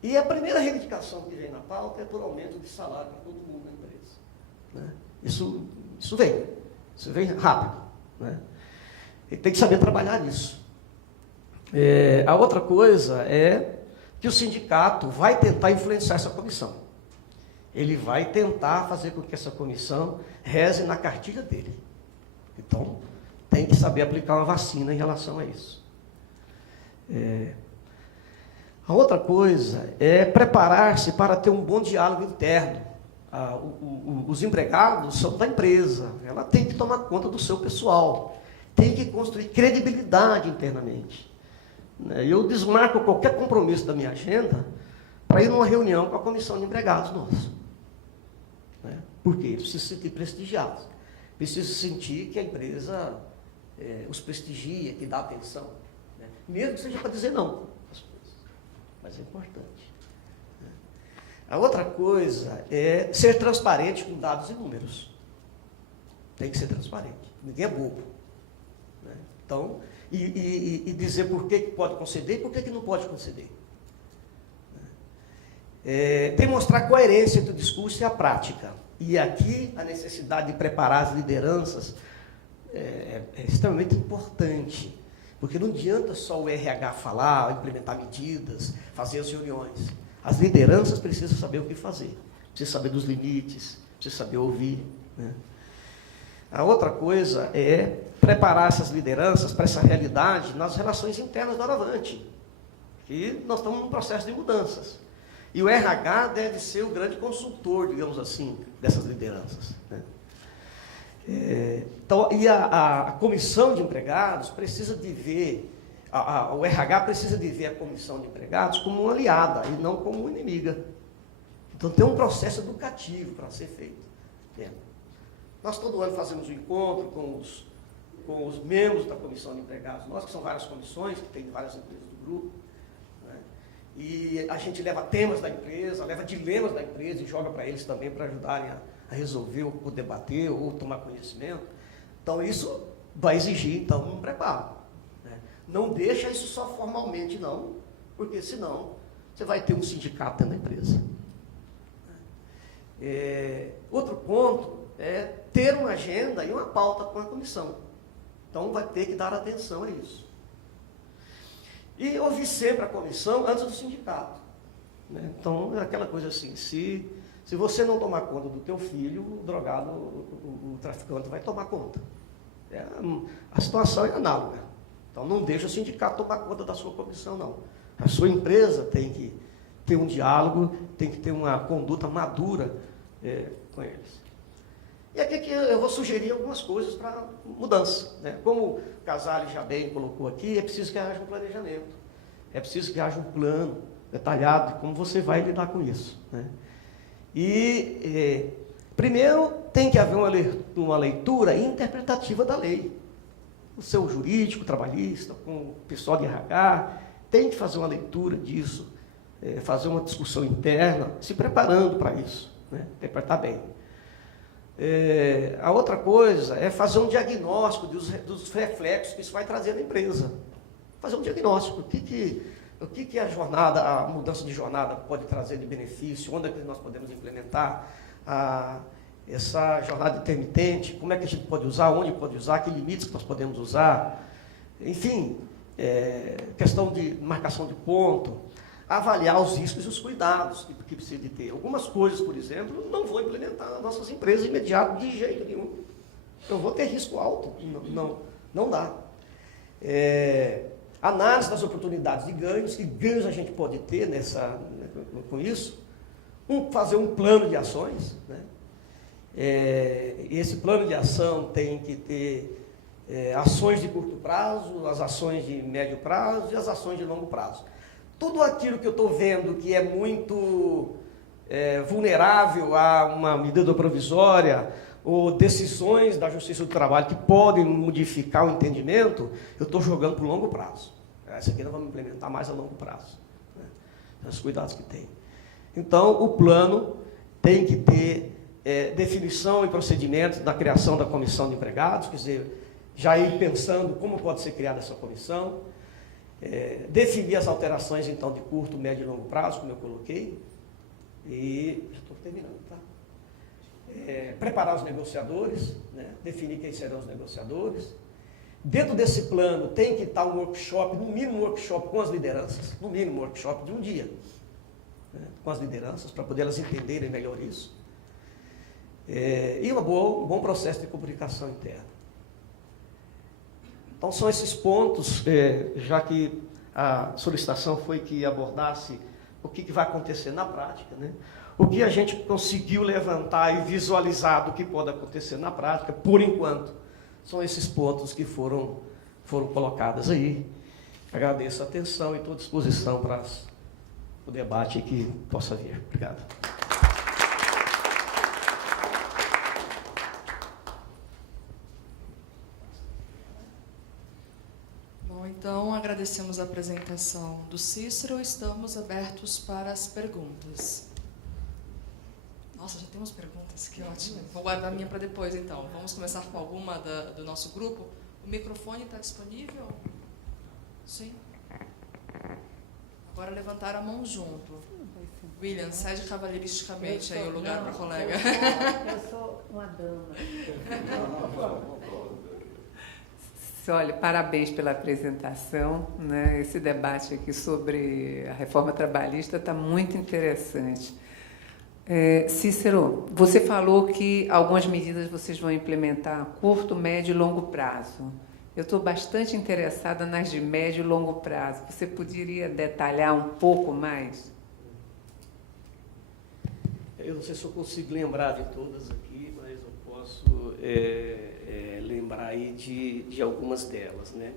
E a primeira reivindicação que vem na pauta é por aumento de salário para todo mundo na empresa. Né? Isso vem rápido. Né? E tem que saber trabalhar nisso. A outra coisa é que o sindicato vai tentar influenciar essa comissão. Ele vai tentar fazer com que essa comissão reze na cartilha dele. Então, tem que saber aplicar uma vacina em relação a isso. A outra coisa é preparar-se para ter um bom diálogo interno. Os empregados são da empresa, ela tem que tomar conta do seu pessoal, tem que construir credibilidade internamente. Eu desmarco qualquer compromisso da minha agenda para ir numa reunião com a comissão de empregados nossa. Porque eles precisam se sentir prestigiados, precisam sentir que a empresa os prestigia, que dá atenção. Mesmo que seja para dizer não. Mas é importante. A outra coisa é ser transparente com dados e números. Tem que ser transparente. Ninguém é bobo. Né? Então, e dizer por que pode conceder e por que não pode conceder. Demonstrar coerência entre o discurso e a prática. E aqui a necessidade de preparar as lideranças é extremamente importante, porque não adianta só o RH falar, implementar medidas, fazer as reuniões. As lideranças precisam saber o que fazer, precisam saber dos limites, precisam saber ouvir, né? A outra coisa é preparar essas lideranças para essa realidade nas relações internas do Aravante, que nós estamos num processo de mudanças. E o RH deve ser o grande consultor, digamos assim, dessas lideranças, né? Então, e a comissão de empregados precisa de ver, o RH precisa de ver a comissão de empregados como uma aliada e não como uma inimiga. Então tem um processo educativo para ser feito, né? Nós todo ano fazemos um encontro com os membros da comissão de empregados, nós que são várias comissões, que tem várias empresas do grupo, né? E a gente leva temas da empresa, leva dilemas da empresa e joga para eles também para ajudarem a resolver, ou debater, ou tomar conhecimento. Então, isso vai exigir, então, um preparo, né? Não deixa isso só formalmente, não, porque senão você vai ter um sindicato dentro da empresa. Outro ponto é ter uma agenda e uma pauta com a comissão. Então, vai ter que dar atenção a isso. E ouvir sempre a comissão antes do sindicato, né? Então, é aquela coisa assim, se você não tomar conta do teu filho, o drogado, o traficante vai tomar conta. A situação é análoga. Então, não deixa o sindicato tomar conta da sua comissão, não. A sua empresa tem que ter um diálogo, tem que ter uma conduta madura com eles. E aqui que eu vou sugerir algumas coisas para mudança, né? Como o Casale já bem colocou aqui, é preciso que haja um planejamento, é preciso que haja um plano detalhado de como você vai lidar com isso, né? E, primeiro, tem que haver uma leitura interpretativa da lei. O seu jurídico, trabalhista, com o pessoal de RH, tem que fazer uma leitura disso, fazer uma discussão interna, se preparando para isso, né? Interpretar bem. A outra coisa é fazer um diagnóstico dos reflexos que isso vai trazer na empresa. Fazer um diagnóstico, o que a mudança de jornada pode trazer de benefício, onde é que nós podemos implementar essa jornada intermitente, como é que a gente pode usar, onde pode usar, que limites que nós podemos usar, enfim, questão de marcação de ponto, avaliar os riscos e os cuidados que precisa de ter. Algumas coisas, por exemplo, não vou implementar nas nossas empresas imediato de jeito nenhum. Eu vou ter risco alto, não dá. Análise das oportunidades de ganhos, que ganhos a gente pode ter com isso. Fazer um plano de ações, né? Esse plano de ação tem que ter ações de curto prazo, as ações de médio prazo e as ações de longo prazo. Tudo aquilo que eu estou vendo que é muito vulnerável a uma medida provisória ou decisões da Justiça do Trabalho que podem modificar o entendimento, eu estou jogando para o longo prazo. Essa aqui nós vamos implementar mais a longo prazo, né? Os cuidados que tem. Então, o plano tem que ter definição e procedimentos da criação da comissão de empregados, quer dizer, já ir pensando como pode ser criada essa comissão, definir as alterações, então, de curto, médio e longo prazo, como eu coloquei, e já estou terminando, tá? Preparar os negociadores, né? Definir quem serão os negociadores. Dentro desse plano tem que estar um workshop, no mínimo um workshop com as lideranças, no mínimo um workshop de um dia, né? Com as lideranças, para poder elas entenderem melhor isso. E um bom processo de comunicação interna. Então, são esses pontos, já que a solicitação foi que abordasse o que vai acontecer na prática, né? O que a gente conseguiu levantar e visualizar do que pode acontecer na prática, por enquanto, são esses pontos que foram colocados aí. Agradeço a atenção e estou à disposição para o debate que possa vir. Obrigado. Então, agradecemos a apresentação do Cícero, estamos abertos para as perguntas. Nossa, já temos perguntas, que ótimo. Vou guardar a minha para depois, então. Vamos começar com alguma do nosso grupo. O microfone está disponível? Sim. Agora levantar a mão junto. William, cede cavalheiristicamente aí o lugar para o colega. Eu sou uma dama. Olha, parabéns pela apresentação, né? Esse debate aqui sobre a reforma trabalhista está muito interessante. Cícero, você falou que algumas medidas vocês vão implementar a curto, médio e longo prazo. Eu estou bastante interessada nas de médio e longo prazo. Você poderia detalhar um pouco mais? Eu não sei se eu consigo lembrar de todas aqui, mas eu posso lembrar aí de algumas delas, né?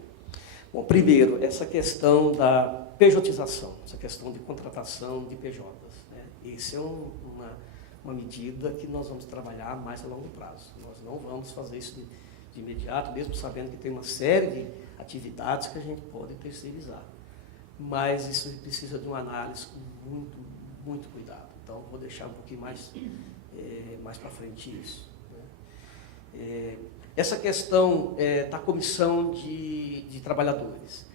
Bom, primeiro, essa questão da pejotização, essa questão de contratação de PJs, né? Isso é uma medida que nós vamos trabalhar mais a longo prazo. Nós não vamos fazer isso de imediato, mesmo sabendo que tem uma série de atividades que a gente pode terceirizar. Mas isso precisa de uma análise com muito, muito cuidado. Então, vou deixar um pouquinho mais para frente isso, né? Essa questão da comissão de trabalhadores,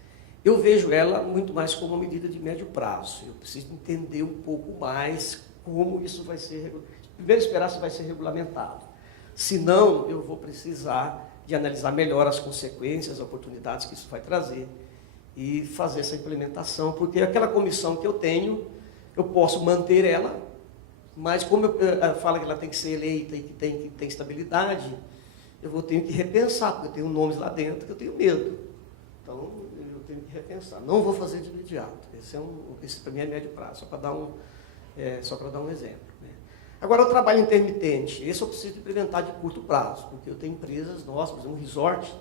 eu vejo ela muito mais como uma medida de médio prazo. Eu preciso entender um pouco mais como isso vai ser, primeiro esperar se vai ser regulamentado. Se não, eu vou precisar de analisar melhor as consequências, as oportunidades que isso vai trazer e fazer essa implementação, porque aquela comissão que eu tenho, eu posso manter ela, mas como eu falo que ela tem que ser eleita e que tem estabilidade, eu vou ter que repensar, porque eu tenho nomes lá dentro que eu tenho medo. Então, eu tenho que repensar. Não vou fazer de imediato. Esse para mim é médio prazo, só para dar um exemplo, né? Agora, o trabalho intermitente, esse eu preciso implementar de curto prazo, porque eu tenho empresas nossas, por exemplo, um resort,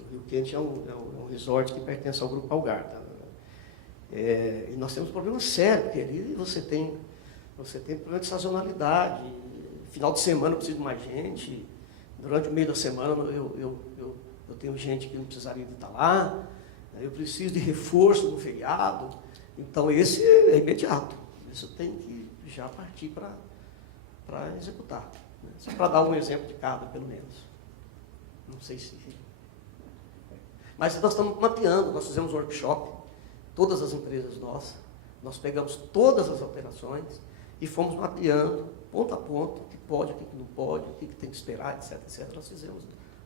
o Rio Quente é um resort que pertence ao Grupo Algarta, né? E nós temos um problema sério, porque ali você tem problema de sazonalidade, final de semana eu preciso de mais gente, durante o meio da semana eu tenho gente que não precisaria de estar lá, eu preciso de reforço no feriado, então esse é imediato, isso tem que já partir para executar, né? Só para dar um exemplo de cada, pelo menos. Não sei se... Mas nós estamos mapeando, nós fizemos um workshop, todas as empresas nossas, nós pegamos todas as alterações e fomos mapeando, ponto a ponto, o que pode, o que não pode, o que tem que esperar, etc, etc. Nós fizemos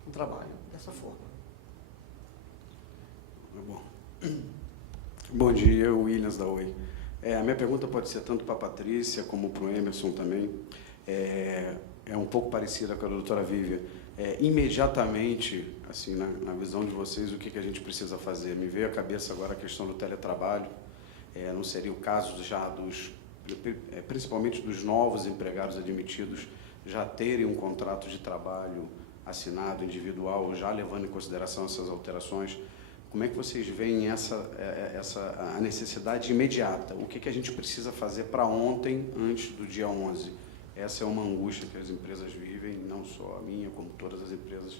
um trabalho dessa forma. Bom, bom dia, Williams da Oi. A minha pergunta pode ser tanto para a Patrícia como para o Emerson também. É um pouco parecida com a da doutora Vívia. Imediatamente, assim, na visão de vocês, o que a gente precisa fazer? Me veio à cabeça agora a questão do teletrabalho. Não seria o caso já principalmente dos novos empregados admitidos, já terem um contrato de trabalho assinado, individual, já levando em consideração essas alterações? Como é que vocês veem a necessidade imediata? O que a gente precisa fazer para ontem, antes do dia 11? Essa é uma angústia que as empresas vivem, não só a minha, como todas as empresas,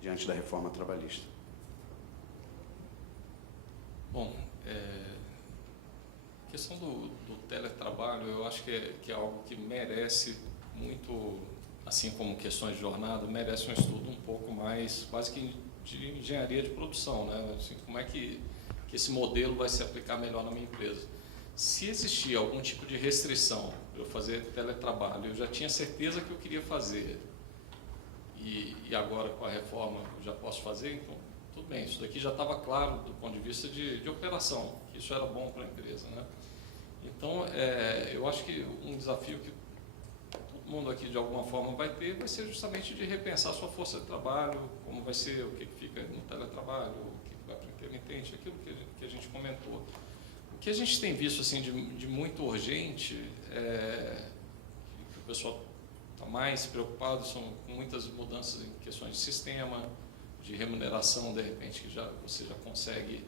diante da reforma trabalhista. Bom, a questão do teletrabalho, eu acho que é algo que merece muito, assim como questões de jornada, merece um estudo um pouco mais, quase que de engenharia de produção, né? Assim, como é que esse modelo vai se aplicar melhor na minha empresa. Se existir algum tipo de restrição para eu fazer teletrabalho, eu já tinha certeza que eu queria fazer, e agora com a reforma eu já posso fazer, então tudo bem, isso daqui já estava claro do ponto de vista de operação, que isso era bom para a empresa, né? Então, eu acho que um desafio que todo mundo aqui de alguma forma vai ter, vai ser justamente de repensar a sua força de trabalho, como vai ser, o que fica no teletrabalho, o que vai para o intermitente, aquilo que a gente comentou. O que a gente tem visto assim, de muito urgente, que o pessoal está mais preocupado, são com muitas mudanças em questões de sistema, de remuneração, de repente, que você já consegue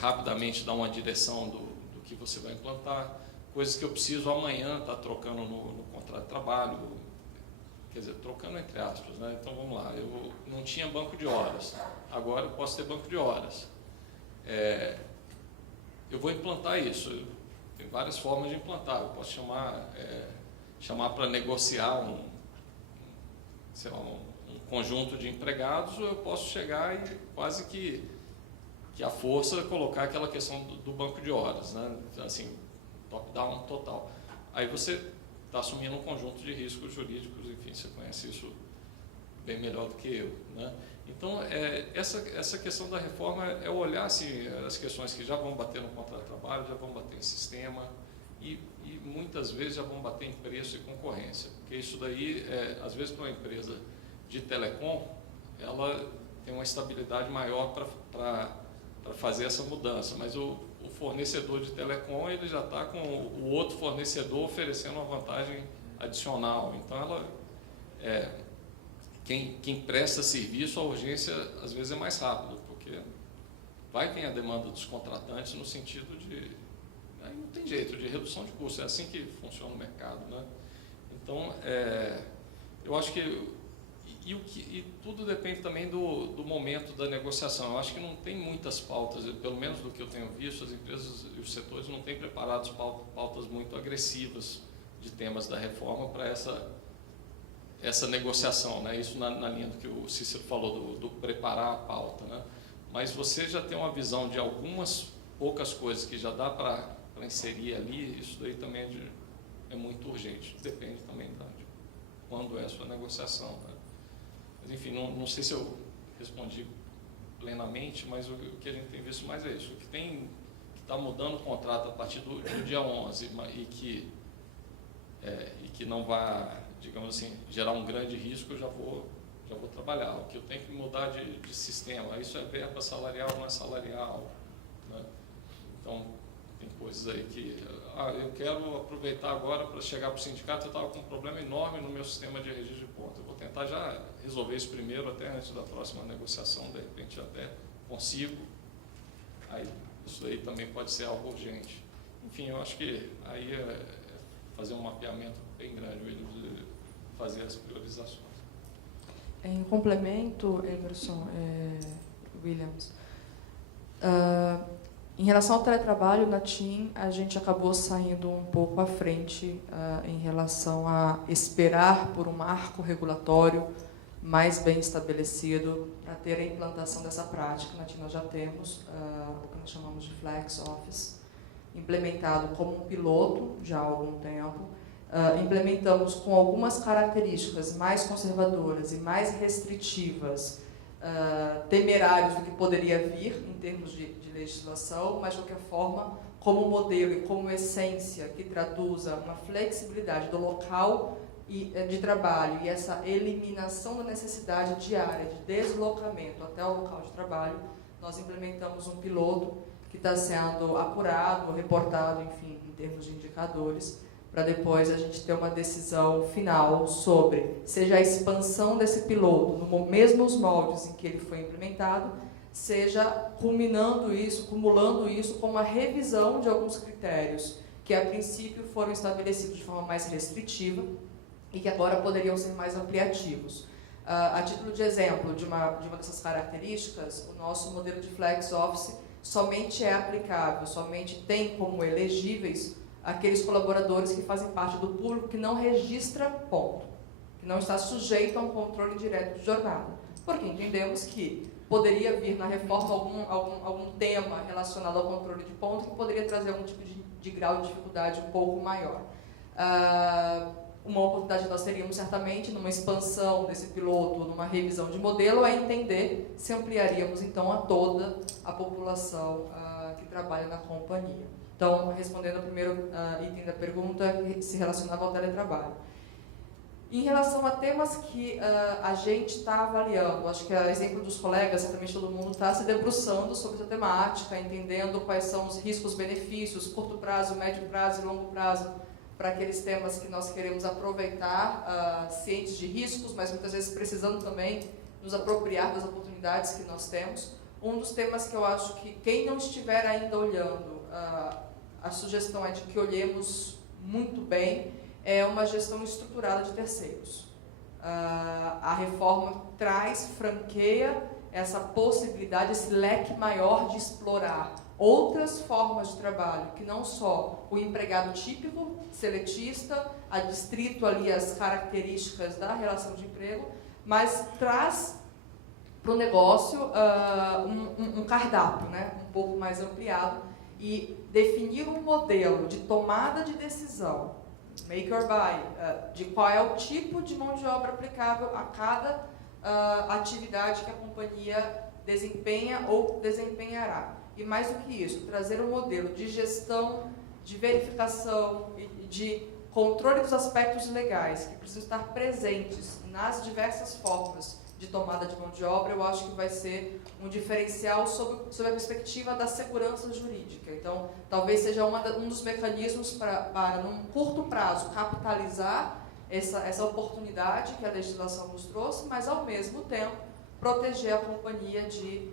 rapidamente dar uma direção do que você vai implantar, coisas que eu preciso amanhã estar trocando no contrato de trabalho, quer dizer, trocando entre aspas, né? Então vamos lá, eu não tinha banco de horas, agora eu posso ter banco de horas. Eu vou implantar isso, tem várias formas de implantar, eu posso chamar para negociar um conjunto de empregados, ou eu posso chegar e quase que que a força colocar aquela questão do banco de horas, né? Assim, top-down total. Aí você está assumindo um conjunto de riscos jurídicos, enfim, você conhece isso bem melhor do que eu, né? Então, essa questão da reforma é olhar assim, as questões que já vão bater no contrato de trabalho, já vão bater em sistema e muitas vezes já vão bater em preço e concorrência, porque isso daí, às vezes, para uma empresa de telecom, ela tem uma estabilidade maior para fazer essa mudança, mas o fornecedor de telecom, ele já está com o outro fornecedor oferecendo uma vantagem adicional. Então, quem presta serviço, a urgência às vezes é mais rápido, porque vai ter a demanda dos contratantes no sentido de, aí não tem jeito, de redução de custos, é assim que funciona o mercado, né? Então, eu acho que tudo depende também do momento da negociação. Eu acho que não tem muitas pautas, pelo menos do que eu tenho visto, as empresas e os setores não têm preparados pautas muito agressivas de temas da reforma para essa negociação, né? Isso na linha do que o Cícero falou, do preparar a pauta, né? Mas você já tem uma visão de algumas poucas coisas que já dá para inserir ali, isso daí também é muito urgente, depende também de quando é a sua negociação, né? Mas, enfim, não sei se eu respondi plenamente, mas o que a gente tem visto mais é isso, o que está mudando o contrato a partir do dia 11 e que não vai, digamos assim, gerar um grande risco, eu já vou trabalhar. O que eu tenho que mudar de sistema, isso é verba salarial, não é salarial, né? Então, tem coisas aí que eu quero aproveitar agora para chegar para o sindicato, eu estava com um problema enorme no meu sistema de registro de ponto. Eu vou tentar já resolver isso primeiro, até antes da próxima negociação, de repente até consigo. Aí, isso aí também pode ser algo urgente. Enfim, eu acho que aí fazer um mapeamento bem grande, fazer as priorizações. Em complemento, Emerson, Williams, em relação ao teletrabalho, na TIM, a gente acabou saindo um pouco à frente em relação a esperar por um marco regulatório mais bem estabelecido para ter a implantação dessa prática. Na TIM nós já temos o que nós chamamos de Flex Office, implementado como um piloto já há algum tempo. Implementamos com algumas características mais conservadoras e mais restritivas, temerários do que poderia vir em termos de legislação, mas de qualquer forma, como modelo e como essência que traduza uma flexibilidade do local de trabalho e essa eliminação da necessidade diária de deslocamento até o local de trabalho, nós implementamos um piloto que está sendo apurado, reportado, enfim, em termos de indicadores, para depois a gente ter uma decisão final sobre, seja a expansão desse piloto, no mesmos moldes em que ele foi implementado, seja cumulando isso com uma revisão de alguns critérios que a princípio foram estabelecidos de forma mais restritiva e que agora poderiam ser mais ampliativos. A título de exemplo de uma dessas características, o nosso modelo de Flex Office somente é aplicável, somente tem como elegíveis aqueles colaboradores que fazem parte do público que não registra ponto, que não está sujeito a um controle direto de jornada, porque entendemos que poderia vir na reforma algum tema relacionado ao controle de ponto que poderia trazer algum tipo de grau de dificuldade um pouco maior. Uma oportunidade que nós teríamos certamente numa expansão desse piloto, numa revisão de modelo, é entender se ampliaríamos então a toda a população que trabalha na companhia. Então, respondendo ao primeiro item da pergunta, que se relacionava ao teletrabalho. Em relação a temas que a gente está avaliando, acho que a exemplo dos colegas, certamente todo mundo está se debruçando sobre essa temática, entendendo quais são os riscos, benefícios, curto prazo, médio prazo e longo prazo, para aqueles temas que nós queremos aproveitar, cientes de riscos, mas muitas vezes precisando também nos apropriar das oportunidades que nós temos. Um dos temas que eu acho que quem não estiver ainda olhando, a sugestão é de que olhemos muito bem, é uma gestão estruturada de terceiros. A reforma franqueia essa possibilidade, esse leque maior de explorar outras formas de trabalho, que não só o empregado típico, seletista, adstrito ali as características da relação de emprego, mas traz para o negócio um cardápio, né, um pouco mais ampliado, e definir um modelo de tomada de decisão, make or buy, de qual é o tipo de mão de obra aplicável a cada atividade que a companhia desempenha ou desempenhará. E mais do que isso, trazer um modelo de gestão, de verificação e de controle dos aspectos legais que precisam estar presentes nas diversas formas de tomada de mão de obra, eu acho que vai ser um diferencial sob a perspectiva da segurança jurídica. Então, talvez seja um dos mecanismos para, num curto prazo, capitalizar essa oportunidade que a legislação nos trouxe, mas, ao mesmo tempo, proteger a companhia de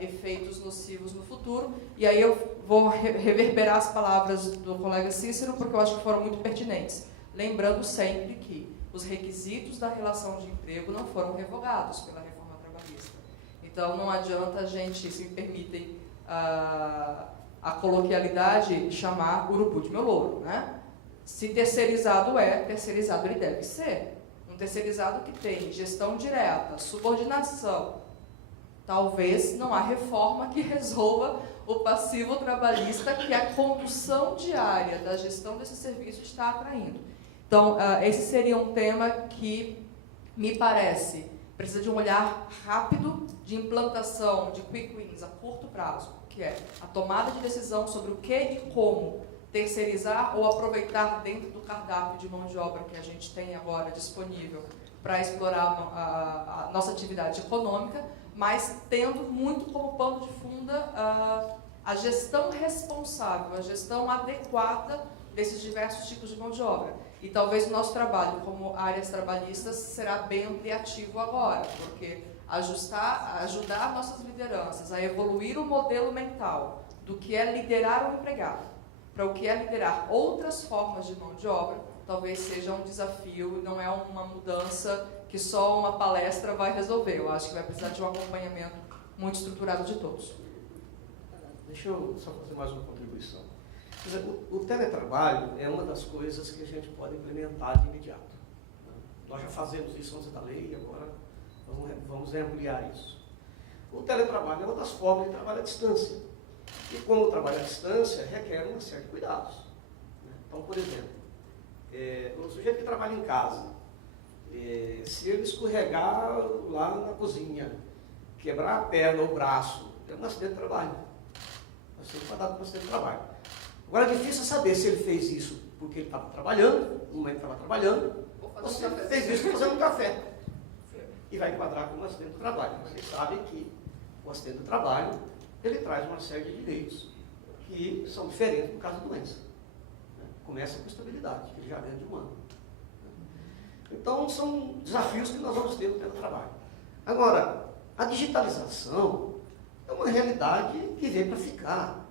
efeitos nocivos no futuro. E aí eu vou reverberar as palavras do colega Cícero, porque eu acho que foram muito pertinentes. Lembrando sempre que os requisitos da relação de emprego não foram revogados pela reforma trabalhista. Então, não adianta a gente, se me permitem a coloquialidade, chamar urubu de meu louro, né? Se terceirizado terceirizado ele deve ser. Um terceirizado que tem gestão direta, subordinação, talvez não há reforma que resolva o passivo trabalhista que a condução diária da gestão desse serviço está atraindo. Então, esse seria um tema que, me parece, precisa de um olhar rápido de implantação de quick wins a curto prazo, que é a tomada de decisão sobre o que e como terceirizar ou aproveitar dentro do cardápio de mão de obra que a gente tem agora disponível para explorar a nossa atividade econômica, mas tendo muito como pano de fundo a gestão responsável, a gestão adequada desses diversos tipos de mão de obra. E talvez o nosso trabalho como áreas trabalhistas será bem ampliativo agora, porque ajudar nossas lideranças a evoluir o modelo mental do que é liderar o empregado para o que é liderar outras formas de mão de obra, talvez seja um desafio, não é uma mudança que só uma palestra vai resolver. Eu acho que vai precisar de um acompanhamento muito estruturado de todos. Deixa eu só fazer mais uma contribuição. Quer dizer, o teletrabalho é uma das coisas que a gente pode implementar de imediato. Né? Nós já fazemos isso antes da lei e agora vamos ampliar isso. O teletrabalho é uma das formas de trabalho à distância. E como o trabalho à distância requer uma série de cuidados. Né? Então, por exemplo, o sujeito que trabalha em casa, se ele escorregar lá na cozinha, quebrar a perna ou o braço, é um acidente de trabalho. Vai ser enquadrado como acidente de trabalho. Agora, é difícil saber se ele fez isso porque ele estava trabalhando, no momento que estava trabalhando, ou se ele fez isso fazendo um café. E vai enquadrar como acidente de trabalho. Vocês sabem que o acidente de trabalho, ele traz uma série de direitos que são diferentes no caso da doença. Começa com estabilidade, que ele já ganha de um ano. Então, são desafios que nós vamos ter no teletrabalho. Agora, a digitalização é uma realidade que vem para ficar.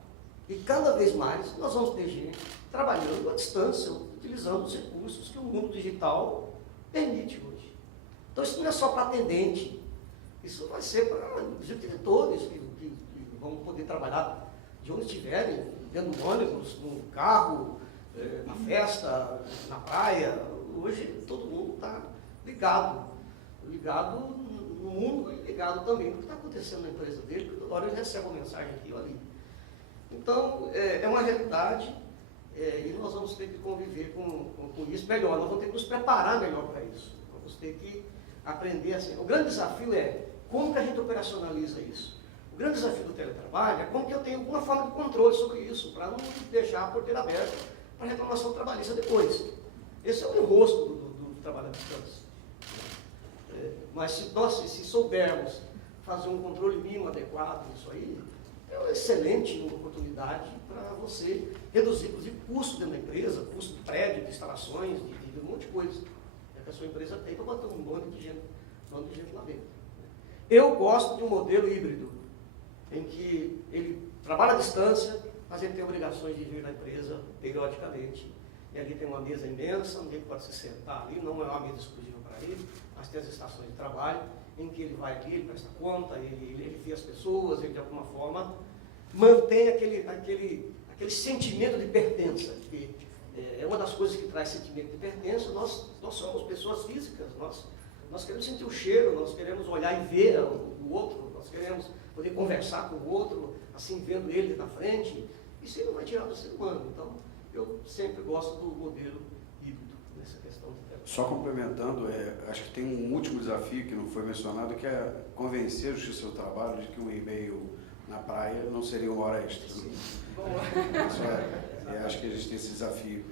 E cada vez mais nós vamos ter gente trabalhando à distância, utilizando os recursos que o mundo digital permite hoje. Então, isso não é só para atendente, isso vai ser para os diretores que vão poder trabalhar de onde estiverem, dentro do ônibus, no carro, na festa, na praia. Hoje todo mundo está ligado no mundo e ligado também no que está acontecendo na empresa dele, porque toda hora ele recebe uma mensagem aqui ou ali. Então, é uma realidade e nós vamos ter que conviver com isso melhor, nós vamos ter que nos preparar melhor para isso. Nós vamos ter que aprender assim. O grande desafio é como que a gente operacionaliza isso. O grande desafio do teletrabalho é como que eu tenho alguma forma de controle sobre isso, para não deixar a porteira aberta para reclamação trabalhista depois. Esse é o enrosco do trabalho à distância. Mas se soubermos fazer um controle mínimo adequado disso aí, é uma excelente oportunidade para você reduzir, inclusive, custo dentro da empresa, custo de prédio, de instalações, de um monte de coisa que a sua empresa tem para botar um monte de gente lá dentro. Eu gosto de um modelo híbrido, em que ele trabalha à distância, mas ele tem obrigações de vir na empresa periodicamente. E ali tem uma mesa imensa, onde ele pode se sentar ali, não é uma mesa exclusiva para ele, mas tem as estações de trabalho, em que ele vai aqui, ele presta conta, ele vê as pessoas, ele de alguma forma mantém aquele sentimento de pertença, que é uma das coisas que traz sentimento de pertença. Nós somos pessoas físicas, nós nós queremos sentir o cheiro, nós queremos olhar e ver o outro, nós queremos poder conversar com o outro, assim, vendo ele na frente. Isso aí não vai tirar do ser humano. Então, eu sempre gosto do modelo híbrido nessa questão. Só complementando, acho que tem um último desafio que não foi mencionado, que é convencer o Justiça do Trabalho de que um e-mail na praia não seria uma hora extra. Sim. Isso acho que a gente tem esse desafio.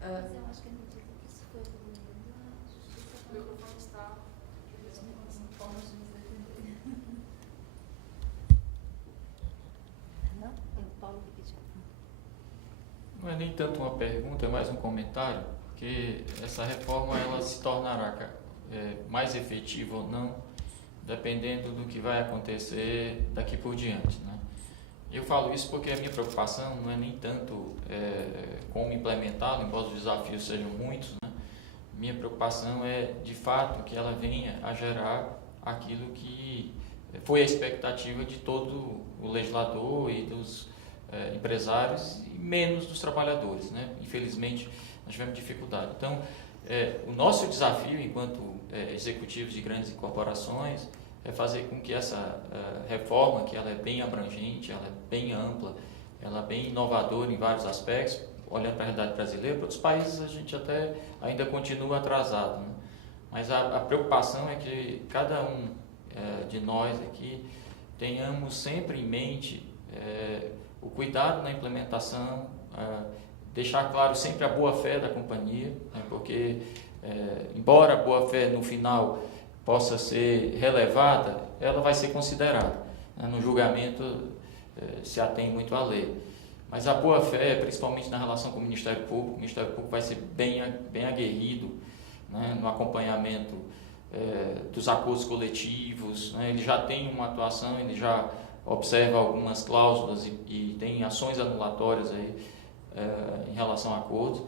Mas eu acho que a medida que isso foi evoluindo, a justiça... O microfone está... Não? O Paulo que pediu. Não é nem tanto uma pergunta, é mais um comentário, porque essa reforma ela se tornará mais efetiva ou não, dependendo do que vai acontecer daqui por diante, né? Eu falo isso porque a minha preocupação não é nem tanto como implementá-lo, embora os desafios sejam muitos, né? Minha preocupação é, de fato, que ela venha a gerar aquilo que foi a expectativa de todo o legislador e dos empresários, e menos dos trabalhadores, né? Infelizmente, nós tivemos dificuldade. Então, o nosso desafio, enquanto executivos de grandes corporações, é fazer com que essa reforma, que ela é bem abrangente, ela é bem ampla, ela é bem inovadora em vários aspectos, olhando para a realidade brasileira. Para outros países a gente até ainda continua atrasado, né? Mas a preocupação é que cada um de nós aqui tenhamos sempre em mente o cuidado na implementação, deixar claro sempre a boa-fé da companhia, né? Porque, embora a boa-fé no final possa ser relevada, ela vai ser considerada, né? No julgamento se atém muito à lei. Mas a boa-fé, principalmente na relação com o Ministério Público vai ser bem aguerrido, né? No acompanhamento dos acordos coletivos, né? Ele já tem uma atuação, ele já observa algumas cláusulas e tem ações anulatórias aí, em relação a acordos.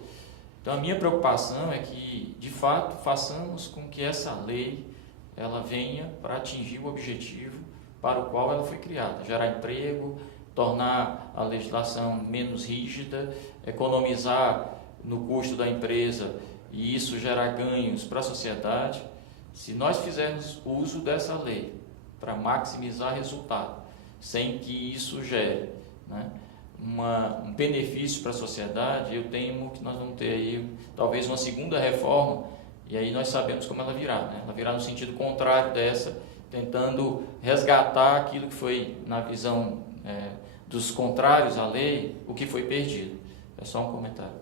Então, a minha preocupação é que, de fato, façamos com que essa lei ela venha para atingir o objetivo para o qual ela foi criada: gerar emprego, tornar a legislação menos rígida, economizar no custo da empresa e isso gerar ganhos para a sociedade. Se nós fizermos uso dessa lei para maximizar resultado, sem que isso gere, né, um benefício para a sociedade, eu temo que nós vamos ter aí talvez uma segunda reforma, e aí nós sabemos como ela virá, né? Ela virá no sentido contrário dessa, tentando resgatar aquilo que foi, na visão dos contrários à lei, o que foi perdido. É só um comentário.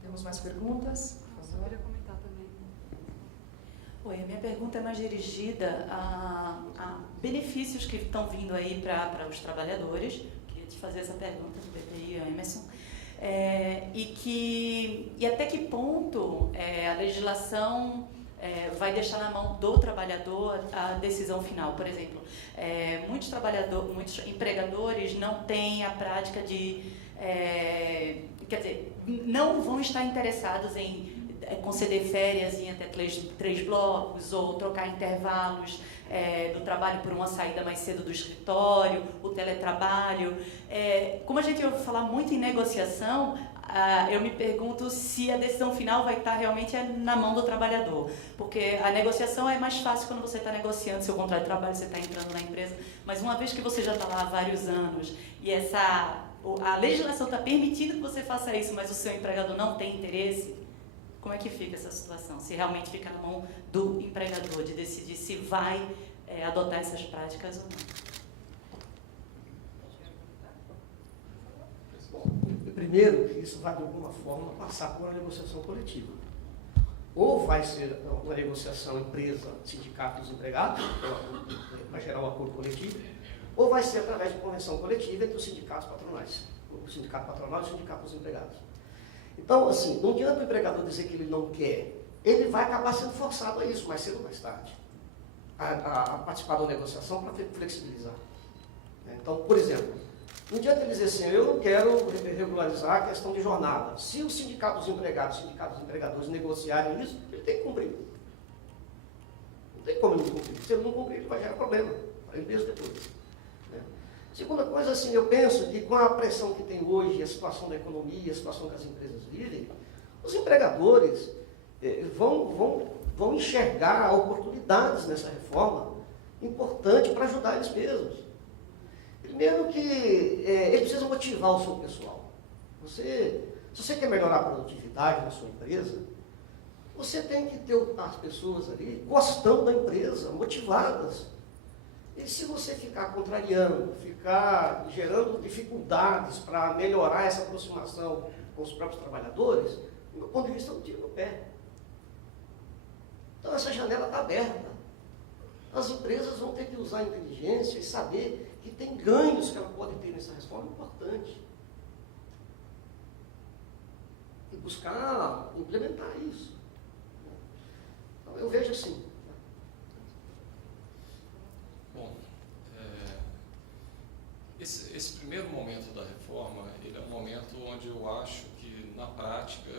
Temos mais perguntas? Por favor. Queria comentar também. Oi, a minha pergunta é mais dirigida a benefícios que estão vindo aí para os trabalhadores. Queria te fazer essa pergunta do BPI, Emerson. E até que ponto a legislação vai deixar na mão do trabalhador a decisão final. Por exemplo, muitos empregadores não têm a prática de... quer dizer, não vão estar interessados em conceder férias em até 3 blocos, ou trocar intervalos do trabalho por uma saída mais cedo do escritório, o teletrabalho. Como a gente ouve falar muito em negociação, eu me pergunto se a decisão final vai estar realmente na mão do trabalhador. Porque a negociação é mais fácil quando você está negociando seu contrato de trabalho, você está entrando na empresa, mas uma vez que você já está lá há vários anos e a legislação está permitindo que você faça isso, mas o seu empregador não tem interesse, como é que fica essa situação? Se realmente fica na mão do empregador de decidir se vai adotar essas práticas ou não. Bom, primeiro, que isso vai de alguma forma passar por uma negociação coletiva. Ou vai ser uma negociação empresa, sindicatos e empregados, para gerar um acordo coletivo, ou vai ser através de convenção coletiva entre os sindicatos patronais, o sindicato patronal e o sindicato dos empregados. Então, assim, não adianta o empregador dizer que ele não quer, ele vai acabar sendo forçado a isso, mais cedo ou mais tarde, a participar da negociação para flexibilizar. Então, por exemplo, não adianta ele dizer assim, eu não quero regularizar a questão de jornada. Se o sindicato dos empregados, os sindicatos dos empregadores negociarem isso, ele tem que cumprir. Não tem como ele não cumprir. Se ele não cumprir, ele vai gerar problema para a empresa depois. Segunda coisa, assim, eu penso que com a pressão que tem hoje, a situação da economia, a situação que as empresas vivem, os empregadores, vão enxergar oportunidades nessa reforma importante para ajudar eles mesmos. Primeiro que eles precisam motivar o seu pessoal. Se você quer melhorar a produtividade na sua empresa, você tem que ter as pessoas ali gostando da empresa, motivadas. E se você ficar contrariando, ficar gerando dificuldades para melhorar essa aproximação com os próprios trabalhadores, do meu ponto de vista, é um tiro no pé. Então, essa janela está aberta. As empresas vão ter que usar a inteligência e saber que tem ganhos que ela pode ter nessa reforma importante. E buscar implementar isso. Então, eu vejo assim. Bom, esse primeiro momento da reforma, ele é um momento onde eu acho que, na prática,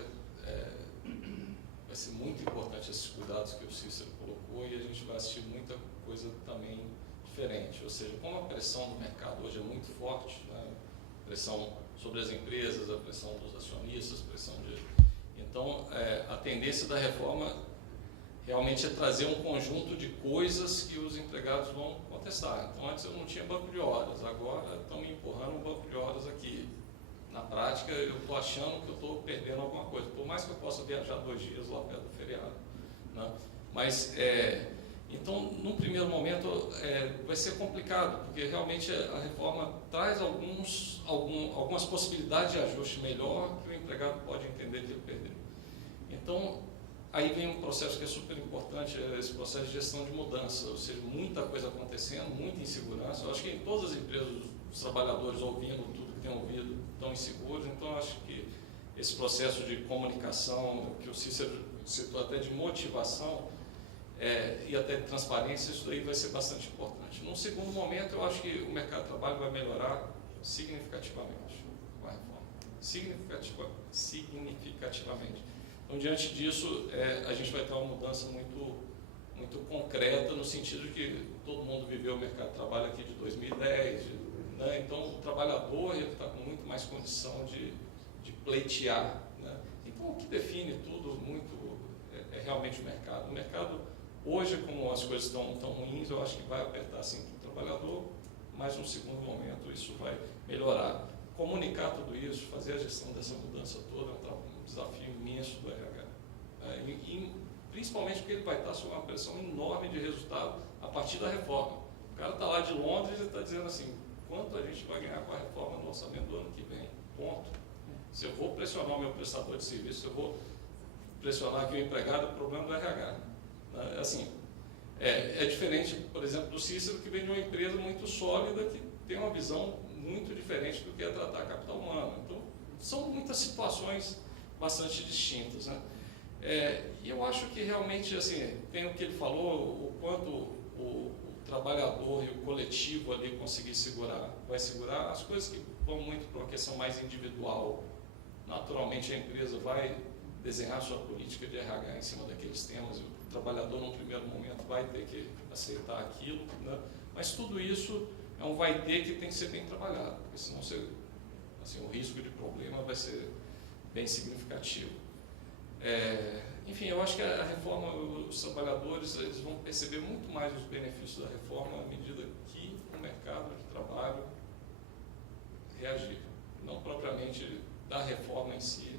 vai ser muito importante esses cuidados que o Cícero colocou e a gente vai assistir muita coisa também diferente. Ou seja, como a pressão do mercado hoje é muito forte, né? Pressão sobre as empresas, a pressão dos acionistas, pressão de... Então, a tendência da reforma realmente é trazer um conjunto de coisas que os empregados vão contestar. Então, antes eu não tinha banco de horas, agora estão me empurrando um banco de horas aqui. Na prática, eu estou achando que eu estou perdendo alguma coisa, por mais que eu possa viajar 2 dias lá perto do feriado. Né? Mas, então, num primeiro momento, vai ser complicado, porque realmente a reforma traz algumas possibilidades de ajuste melhor que o empregado pode entender que ele perdeu. Então, aí vem um processo que é super importante, esse processo de gestão de mudança, ou seja, muita coisa acontecendo, muita insegurança. Eu acho que em todas as empresas, os trabalhadores ouvindo tudo que têm ouvido, estão inseguros. Então, eu acho que esse processo de comunicação, que o Cícero citou até de motivação e até de transparência, isso daí vai ser bastante importante. Num segundo momento, eu acho que o mercado de trabalho vai melhorar significativamente com a reforma. Significativamente. Então, diante disso, a gente vai ter uma mudança muito concreta, no sentido de que todo mundo viveu o mercado de trabalho aqui de 2010, né? Então o trabalhador está com muito mais condição de pleitear. Né? Então, o que define tudo muito é realmente o mercado. O mercado, hoje, como as coisas estão tão ruins, eu acho que vai apertar sim para o trabalhador, mas no segundo momento isso vai melhorar. Comunicar tudo isso, fazer a gestão dessa mudança toda é um desafio imenso do RH. E principalmente porque ele vai estar sob uma pressão enorme de resultado a partir da reforma. O cara está lá de Londres e está dizendo assim, quanto a gente vai ganhar com a reforma no orçamento do ano que vem? Ponto. Se eu vou pressionar o meu prestador de serviço, se eu vou pressionar aqui o empregado, é o problema do RH. Assim, é diferente, por exemplo, do Cícero, que vem de uma empresa muito sólida, que tem uma visão muito diferente do que é tratar capital humano. Então, são muitas situações bastante distintas. Né? E eu acho que realmente, assim, tem o que ele falou, o quanto o trabalhador e o coletivo ali conseguir vai segurar as coisas que vão muito para uma questão mais individual. Naturalmente, a empresa vai desenhar sua política de RH em cima daqueles temas, o trabalhador, num primeiro momento, vai ter que aceitar aquilo, né? Mas tudo isso é um vai ter que tem que ser bem trabalhado, porque senão o risco de problema vai ser bem significativo. Enfim, eu acho que a reforma, os trabalhadores eles vão perceber muito mais os benefícios da reforma à medida que o mercado de trabalho reagir, não propriamente da reforma em si.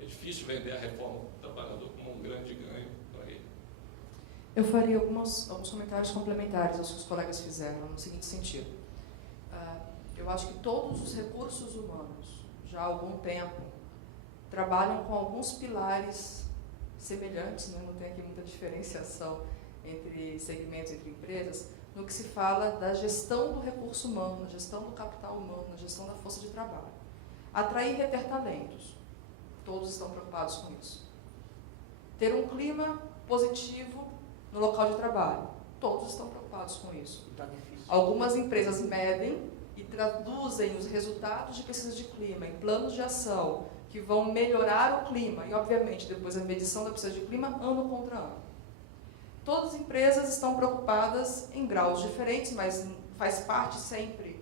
É difícil vender a reforma do trabalhador como um grande ganho para ele. Eu faria alguns comentários complementares aos que os colegas fizeram, no seguinte sentido. Eu acho que todos os recursos humanos, já há algum tempo, trabalham com alguns pilares semelhantes, né? Não tem aqui muita diferenciação entre segmentos, entre empresas, no que se fala da gestão do recurso humano, na gestão do capital humano, na gestão da força de trabalho. Atrair e reter talentos. Todos estão preocupados com isso. Ter um clima positivo no local de trabalho. Todos estão preocupados com isso. Tá difícil. Algumas empresas medem e traduzem os resultados de pesquisa de clima em planos de ação que vão melhorar o clima. E, obviamente, depois a medição da pesquisa de clima, ano contra ano. Todas as empresas estão preocupadas em graus diferentes, mas faz parte sempre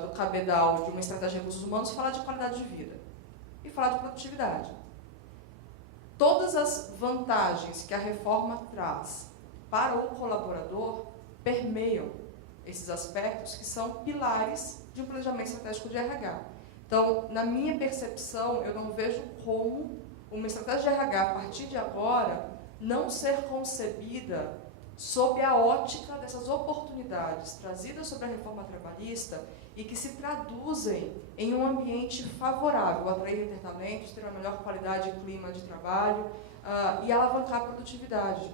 do cabedal de uma estratégia de recursos humanos falar de qualidade de vida e falar de produtividade. todas as vantagens que a reforma traz para o colaborador permeiam esses aspectos que são pilares de um planejamento estratégico de RH. Então, na minha percepção, eu não vejo como uma estratégia de RH, a partir de agora, não ser concebida sob a ótica dessas oportunidades trazidas sobre a reforma trabalhista e que se traduzem em um ambiente favorável a atrair intertalentos, ter uma melhor qualidade e clima de trabalho e alavancar a produtividade.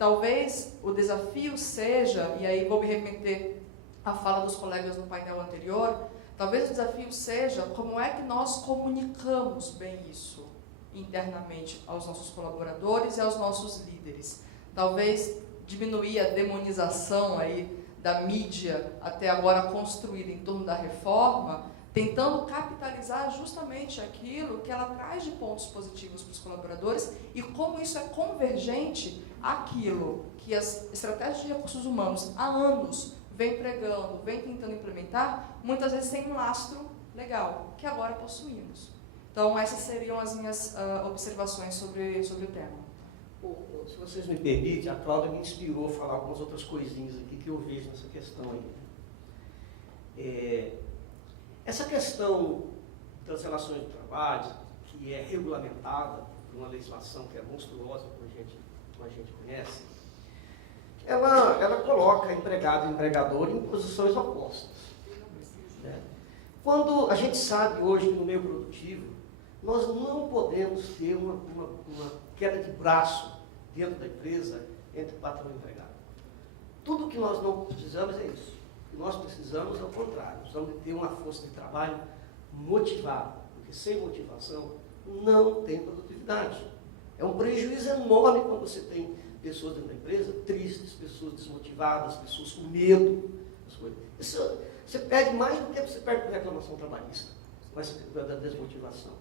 Talvez o desafio seja, e aí vou me remeter à fala dos colegas no painel anterior, talvez o desafio seja como é que nós comunicamos bem isso internamente aos nossos colaboradores e aos nossos líderes. Talvez diminuir a demonização aí da mídia até agora construída em torno da reforma, tentando capitalizar justamente aquilo que ela traz de pontos positivos para os colaboradores e como isso é convergente àquilo que as estratégias de recursos humanos há anos vem pregando, vem tentando implementar, muitas vezes sem um lastro legal, que agora possuímos. Então, essas seriam as minhas observações sobre o tema. Se vocês me permitem, a Cláudia me inspirou a falar algumas outras coisinhas aqui que eu vejo nessa questão aí. Essa questão das relações de trabalho, que é regulamentada por uma legislação que é monstruosa, como a gente conhece, ela coloca empregado e empregador em posições opostas. Né? Quando a gente sabe hoje que no meio produtivo, nós não podemos ter uma queda de braço dentro da empresa entre patrão e empregado. Tudo que nós não precisamos é isso. O que nós precisamos é o contrário. Nós precisamos ter uma força de trabalho motivada, porque sem motivação não tem produtividade. É um prejuízo enorme quando você tem pessoas dentro da empresa tristes, pessoas desmotivadas, pessoas com medo. Isso, você perde mais do que você perde por reclamação trabalhista, mas da desmotivação.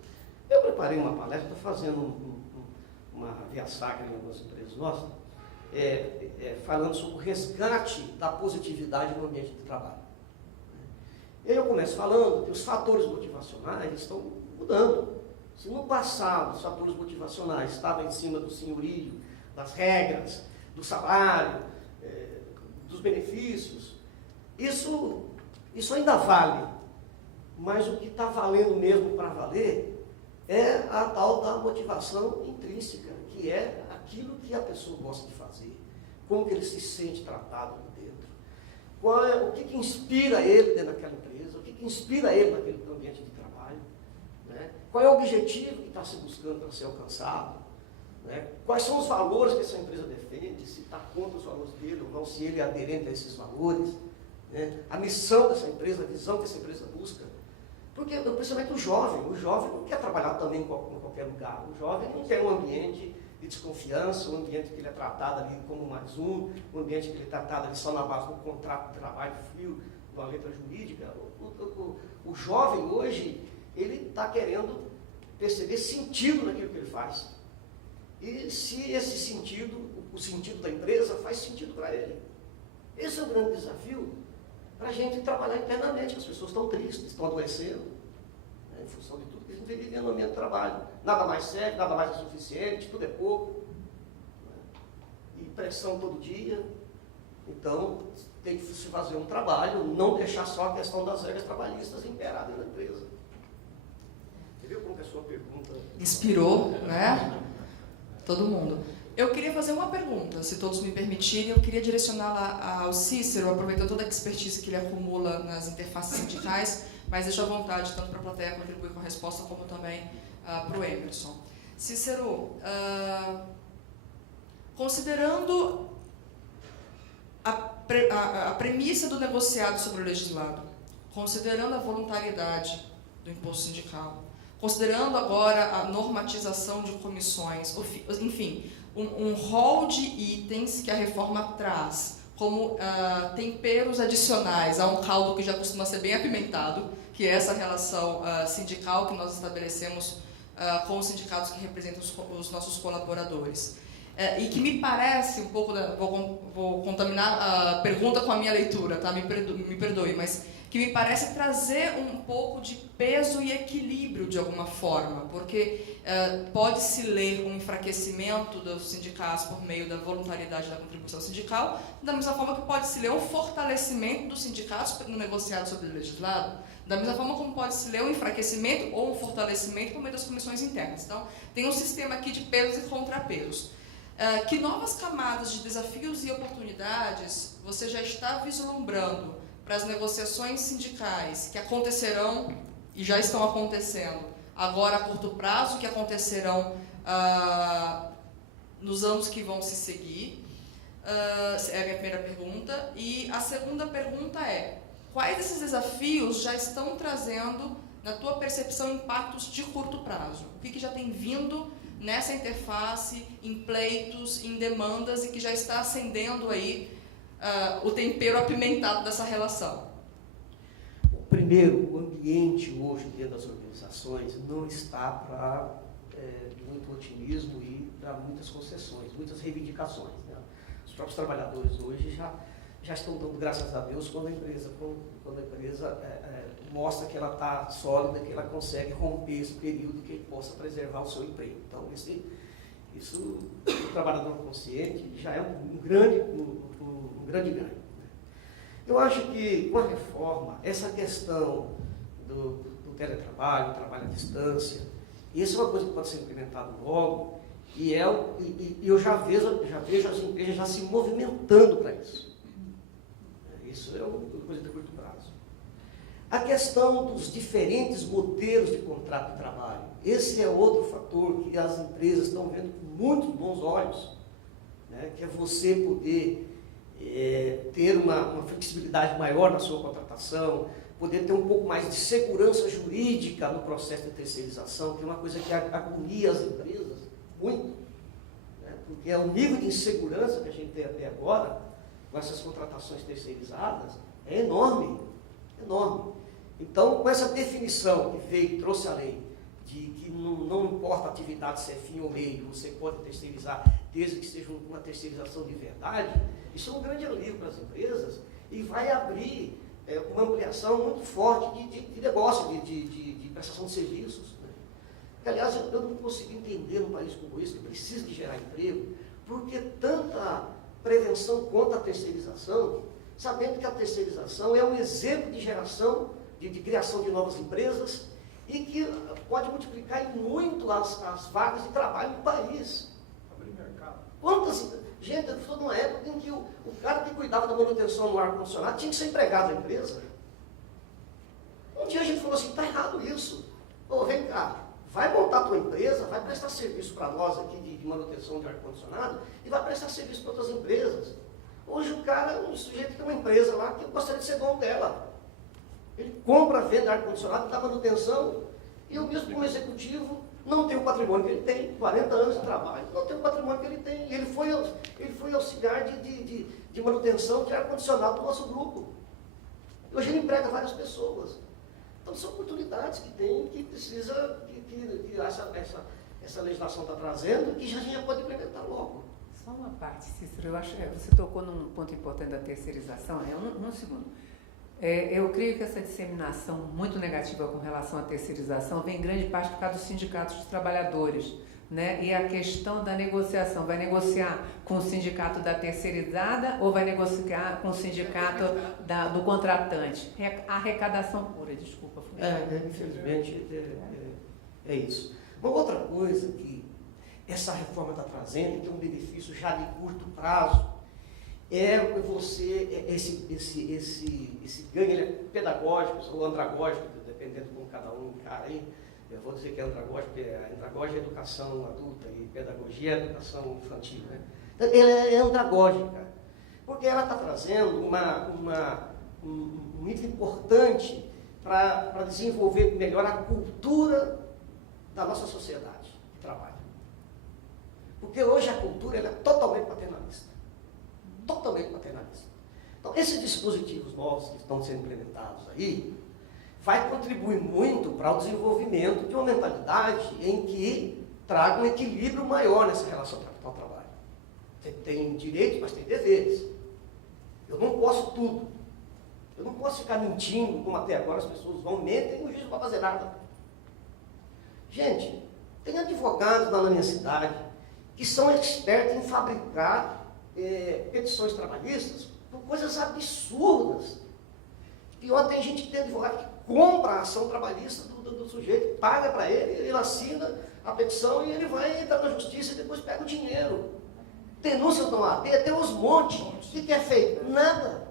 Eu preparei uma palestra, estou fazendo uma via sacra em algumas empresas nossas, falando sobre o resgate da positividade no ambiente de trabalho. E aí eu começo falando que os fatores motivacionais estão mudando. Se no passado os fatores motivacionais estavam em cima do senhorio, das regras, do salário, dos benefícios, isso ainda vale. Mas o que está valendo mesmo para valer é a tal da motivação intrínseca, que é aquilo que a pessoa gosta de fazer, como que ele se sente tratado ali dentro, o que inspira ele dentro daquela empresa, o que inspira ele naquele ambiente de trabalho, né? Qual é o objetivo que está se buscando para ser alcançado, né? Quais são os valores que essa empresa defende, se está contra os valores dele ou não, se ele é aderente a esses valores, né? A missão dessa empresa, a visão que essa empresa busca. Porque, principalmente o jovem não quer trabalhar também em qualquer lugar. O jovem não tem um ambiente de desconfiança, um ambiente que ele é tratado ali como mais um ambiente que ele é tratado ali só na base do contrato de trabalho frio, de uma letra jurídica. O jovem hoje, ele está querendo perceber sentido naquilo que ele faz. E se esse sentido, o sentido da empresa, faz sentido para ele. Esse é o grande desafio para a gente trabalhar internamente, que as pessoas estão tristes, estão adoecendo, né, em função de tudo que a gente vive no ambiente do trabalho. Nada mais serve, nada mais é suficiente, tudo é pouco, né, e pressão todo dia. Então, tem que se fazer um trabalho, não deixar só a questão das regras trabalhistas imperar dentro da empresa. Você viu como que a sua pergunta... Inspirou, né? Todo mundo. Eu queria fazer uma pergunta, se todos me permitirem. Eu queria direcioná-la ao Cícero, aproveitando toda a expertise que ele acumula nas interfaces sindicais, mas deixo à vontade, tanto para a plateia contribuir com a resposta, como também para o Emerson. Cícero, considerando a premissa do negociado sobre o legislado, considerando a voluntariedade do imposto sindical, considerando agora a normatização de comissões, enfim, um rol de itens que a reforma traz como temperos adicionais a um caldo que já costuma ser bem apimentado, que é essa relação sindical que nós estabelecemos com os sindicatos que representam os nossos colaboradores. E que me parece um pouco, vou contaminar a pergunta com a minha leitura, tá? Me perdoe, mas que me parece trazer um pouco de peso e equilíbrio de alguma forma, porque pode-se ler um enfraquecimento dos sindicatos por meio da voluntariedade da contribuição sindical, da mesma forma que pode-se ler um fortalecimento dos sindicatos no negociado sobre o legislado, da mesma forma como pode-se ler um enfraquecimento ou um fortalecimento por meio das comissões internas. Então, tem um sistema aqui de pesos e contrapesos. Que novas camadas de desafios e oportunidades você já está vislumbrando para as negociações sindicais que acontecerão e já estão acontecendo agora a curto prazo, que acontecerão nos anos que vão se seguir? É a minha primeira pergunta. E a segunda pergunta é: quais desses desafios já estão trazendo, na tua percepção, impactos de curto prazo? O que já tem vindo nessa interface, em pleitos, em demandas, e que já está acendendo aí o tempero apimentado dessa relação? Primeiro, o ambiente hoje dentro das organizações não está para muito otimismo e para muitas concessões, muitas reivindicações, né? Os próprios trabalhadores hoje já estão dando graças a Deus quando a empresa mostra que ela está sólida, que ela consegue romper esse período, que ele possa preservar o seu emprego. Então, isso o trabalhador consciente já é um grande ganho. Eu acho que, com a reforma, essa questão do teletrabalho, trabalho à distância, isso é uma coisa que pode ser implementada logo, e eu já vejo as empresas já se movimentando para isso. Isso é uma coisa de curto prazo. A questão dos diferentes modelos de contrato de trabalho, esse é outro fator que as empresas estão vendo com muitos bons olhos, né? Que é você poder ter uma flexibilidade maior na sua contratação, poder ter um pouco mais de segurança jurídica no processo de terceirização, que é uma coisa que agonia as empresas muito, né? Porque o nível de insegurança que a gente tem até agora, com essas contratações terceirizadas, é enorme, enorme. Então, com essa definição que veio, trouxe a lei, de que não importa a atividade, se é fim ou meio, você pode terceirizar, desde que seja uma terceirização de verdade, isso é um grande alívio para as empresas e vai abrir uma ampliação muito forte de negócio, de prestação de serviços, né? Que, aliás, eu não consigo entender um país como esse, que precisa de gerar emprego, porque tanta prevenção contra a terceirização, sabendo que a terceirização é um exemplo de geração, de criação de novas empresas e que pode multiplicar em muito as vagas de trabalho no país. Abrir mercado. Gente, eu estou numa época em que o cara que cuidava da manutenção no ar-condicionado tinha que ser empregado da empresa. Um dia a gente falou assim, está errado isso. Ô, vem cá, vai montar a tua empresa, vai prestar serviço para nós aqui de manutenção de ar-condicionado e vai prestar serviço para outras empresas. Hoje o cara, um sujeito tem uma empresa lá que gostaria de ser dono dela. Ele compra, vende ar-condicionado, dá manutenção, e eu mesmo como executivo não tenho o patrimônio que ele tem, 40 anos de trabalho, não tenho o patrimônio que ele tem. Ele foi auxiliar de manutenção de ar-condicionado do nosso grupo. Hoje ele emprega várias pessoas. Então são oportunidades que tem, que precisa, que essa legislação está trazendo, que a gente já pode implementar logo. Só uma parte, Cícero, eu acho que você tocou num ponto importante da terceirização, um segundo. Eu creio que essa disseminação muito negativa com relação à terceirização vem em grande parte por causa dos sindicatos dos trabalhadores, né? E a questão da negociação, vai negociar com o sindicato da terceirizada ou vai negociar com o sindicato do contratante? Arrecadação pura, desculpa. Infelizmente é isso. Uma outra coisa que essa reforma está trazendo, que é um benefício já de curto prazo, esse ganho, ele é pedagógico ou andragógico, dependendo de como cada um encara aí. Eu vou dizer que é andragógico, porque a andragógica é educação adulta e pedagogia é educação infantil, né? Então, ela é andragógica, porque ela está trazendo um item importante para desenvolver melhor a cultura da nossa sociedade de trabalho. Porque hoje a cultura ela é totalmente paternalista. Totalmente paternalista. Então, esses dispositivos novos que estão sendo implementados aí, vai contribuir muito para o desenvolvimento de uma mentalidade em que traga um equilíbrio maior nessa relação capital-trabalho. Você tem direitos, mas tem deveres. Eu não posso tudo. Eu não posso ficar mentindo, como até agora as pessoas mentem e o juiz não vai fazer nada. Gente, tem advogados lá na minha cidade que são expertos em fabricar petições trabalhistas por coisas absurdas. Pior, tem gente que tem advogado que compra a ação trabalhista do sujeito, paga para ele assina a petição e ele vai entrar na justiça e depois pega o dinheiro. Denúncias no AD, tem uns montes. O que é feito? Nada.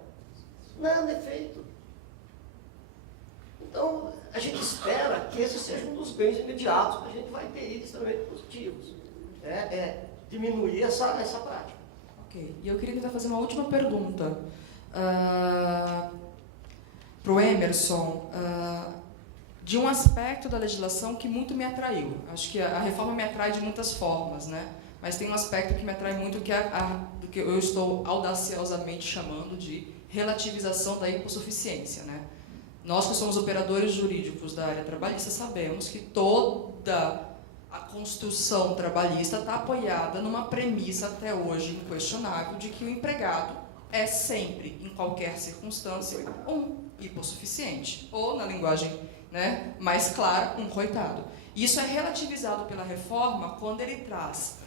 Nada é feito. Então, a gente espera que esse seja um dos ganhos imediatos, que a gente vai ter extremamente positivos. Diminuir essa prática. Ok. E eu queria tentar fazer uma última pergunta para o Emerson, de um aspecto da legislação que muito me atraiu. Acho que a reforma me atrai de muitas formas, né? Mas tem um aspecto que me atrai muito, que é do que eu estou audaciosamente chamando de relativização da hipossuficiência, né? Nós que somos operadores jurídicos da área trabalhista sabemos que toda a construção trabalhista está apoiada numa premissa até hoje inquestionável de que o empregado é sempre, em qualquer circunstância, um hipossuficiente, ou, na linguagem, né, mais clara, um coitado. Isso é relativizado pela reforma quando ele traz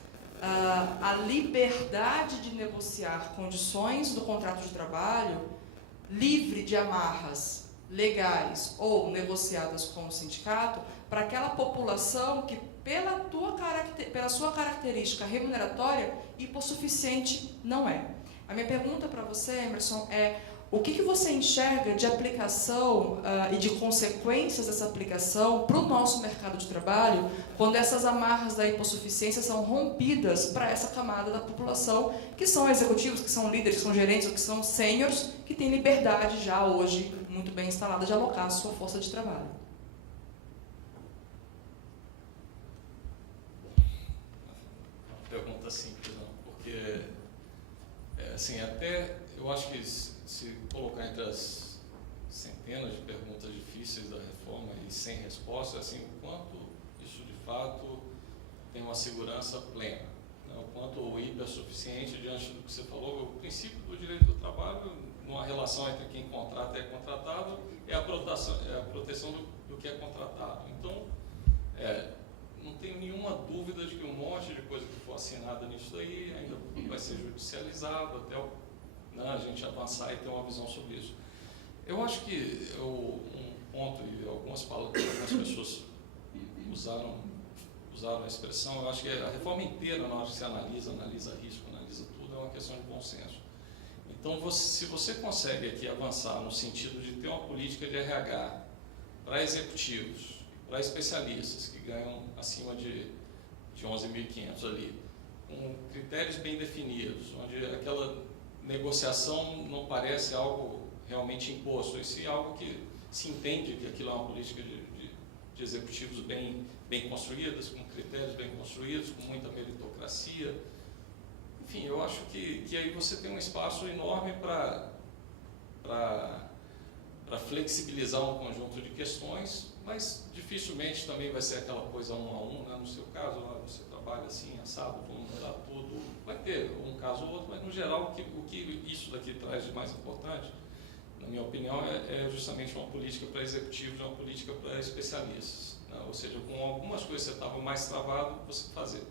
a liberdade de negociar condições do contrato de trabalho livre de amarras legais ou negociadas com o sindicato para aquela população que, pela sua característica remuneratória, hipossuficiente não é. A minha pergunta para você, Emerson, é o que você enxerga de aplicação e de consequências dessa aplicação para o nosso mercado de trabalho quando essas amarras da hipossuficiência são rompidas para essa camada da população, que são executivos, que são líderes, que são gerentes ou que são sêniores, que têm liberdade já hoje muito bem instalada de alocar a sua força de trabalho? Uma pergunta simples, não, porque assim, até eu acho que se colocar entre as centenas de perguntas difíceis da reforma e sem resposta, assim, o quanto isso de fato tem uma segurança plena, né? O quanto o IP é suficiente diante do que você falou, o princípio do direito do trabalho, numa relação entre quem contrata e é contratado, é a proteção do que é contratado. Então, não tenho nenhuma dúvida de que um monte de coisa que for assinada nisso aí ainda vai ser judicializado até a gente avançar e ter uma visão sobre isso. Eu acho que um ponto, e algumas pessoas usaram a expressão, eu acho que a reforma inteira, na hora que você analisa risco, analisa tudo, é uma questão de bom senso. Então, se você consegue aqui avançar no sentido de ter uma política de RH para executivos, para especialistas que ganham acima de 11.500 ali, com critérios bem definidos, onde aquela negociação não parece algo realmente imposto, e sim algo que se entende que aquilo é uma política de executivos bem construídas, com critérios bem construídos, com muita meritocracia. Enfim, eu acho que aí você tem um espaço enorme para flexibilizar um conjunto de questões, mas dificilmente também vai ser aquela coisa 1 a 1, né? No seu caso, você trabalha assim, assado, vamos mudar tudo, vai ter um caso ou outro, mas no geral o que isso daqui traz de mais importante, na minha opinião, é justamente uma política para executivos, uma política para especialistas, né? Ou seja, com algumas coisas você estava mais travado, você fazer.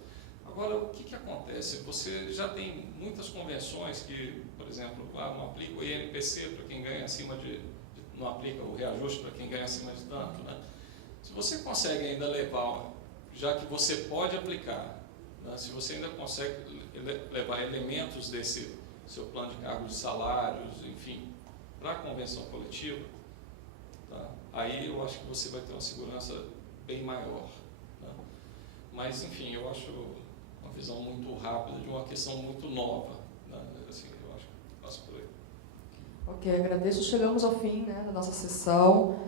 Agora, o que acontece? Você já tem muitas convenções que, por exemplo, não aplica o INPC para quem ganha acima não aplica o reajuste para quem ganha acima de tanto, né? Se você consegue ainda levar, já que você pode aplicar, né, se você ainda consegue levar elementos desse seu plano de cargos de salários, enfim, para a convenção coletiva, tá? Aí eu acho que você vai ter uma segurança bem maior, né? Mas, enfim, eu acho uma visão muito rápida de uma questão muito nova, né? Assim, eu acho que passo por aí. Ok, agradeço. Chegamos ao fim, né, da nossa sessão.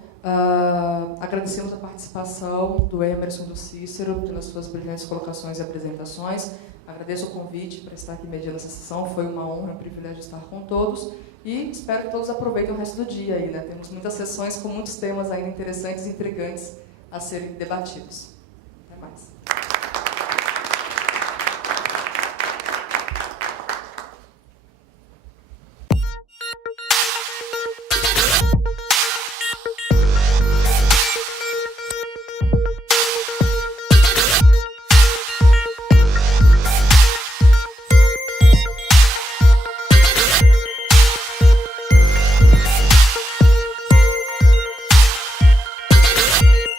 Agradecemos a participação do Emerson e do Cícero pelas suas brilhantes colocações e apresentações. Agradeço o convite para estar aqui mediando essa sessão. Foi uma honra, um privilégio estar com todos. E espero que todos aproveitem o resto do dia aí, né? Temos muitas sessões com muitos temas ainda interessantes e intrigantes a serem debatidos.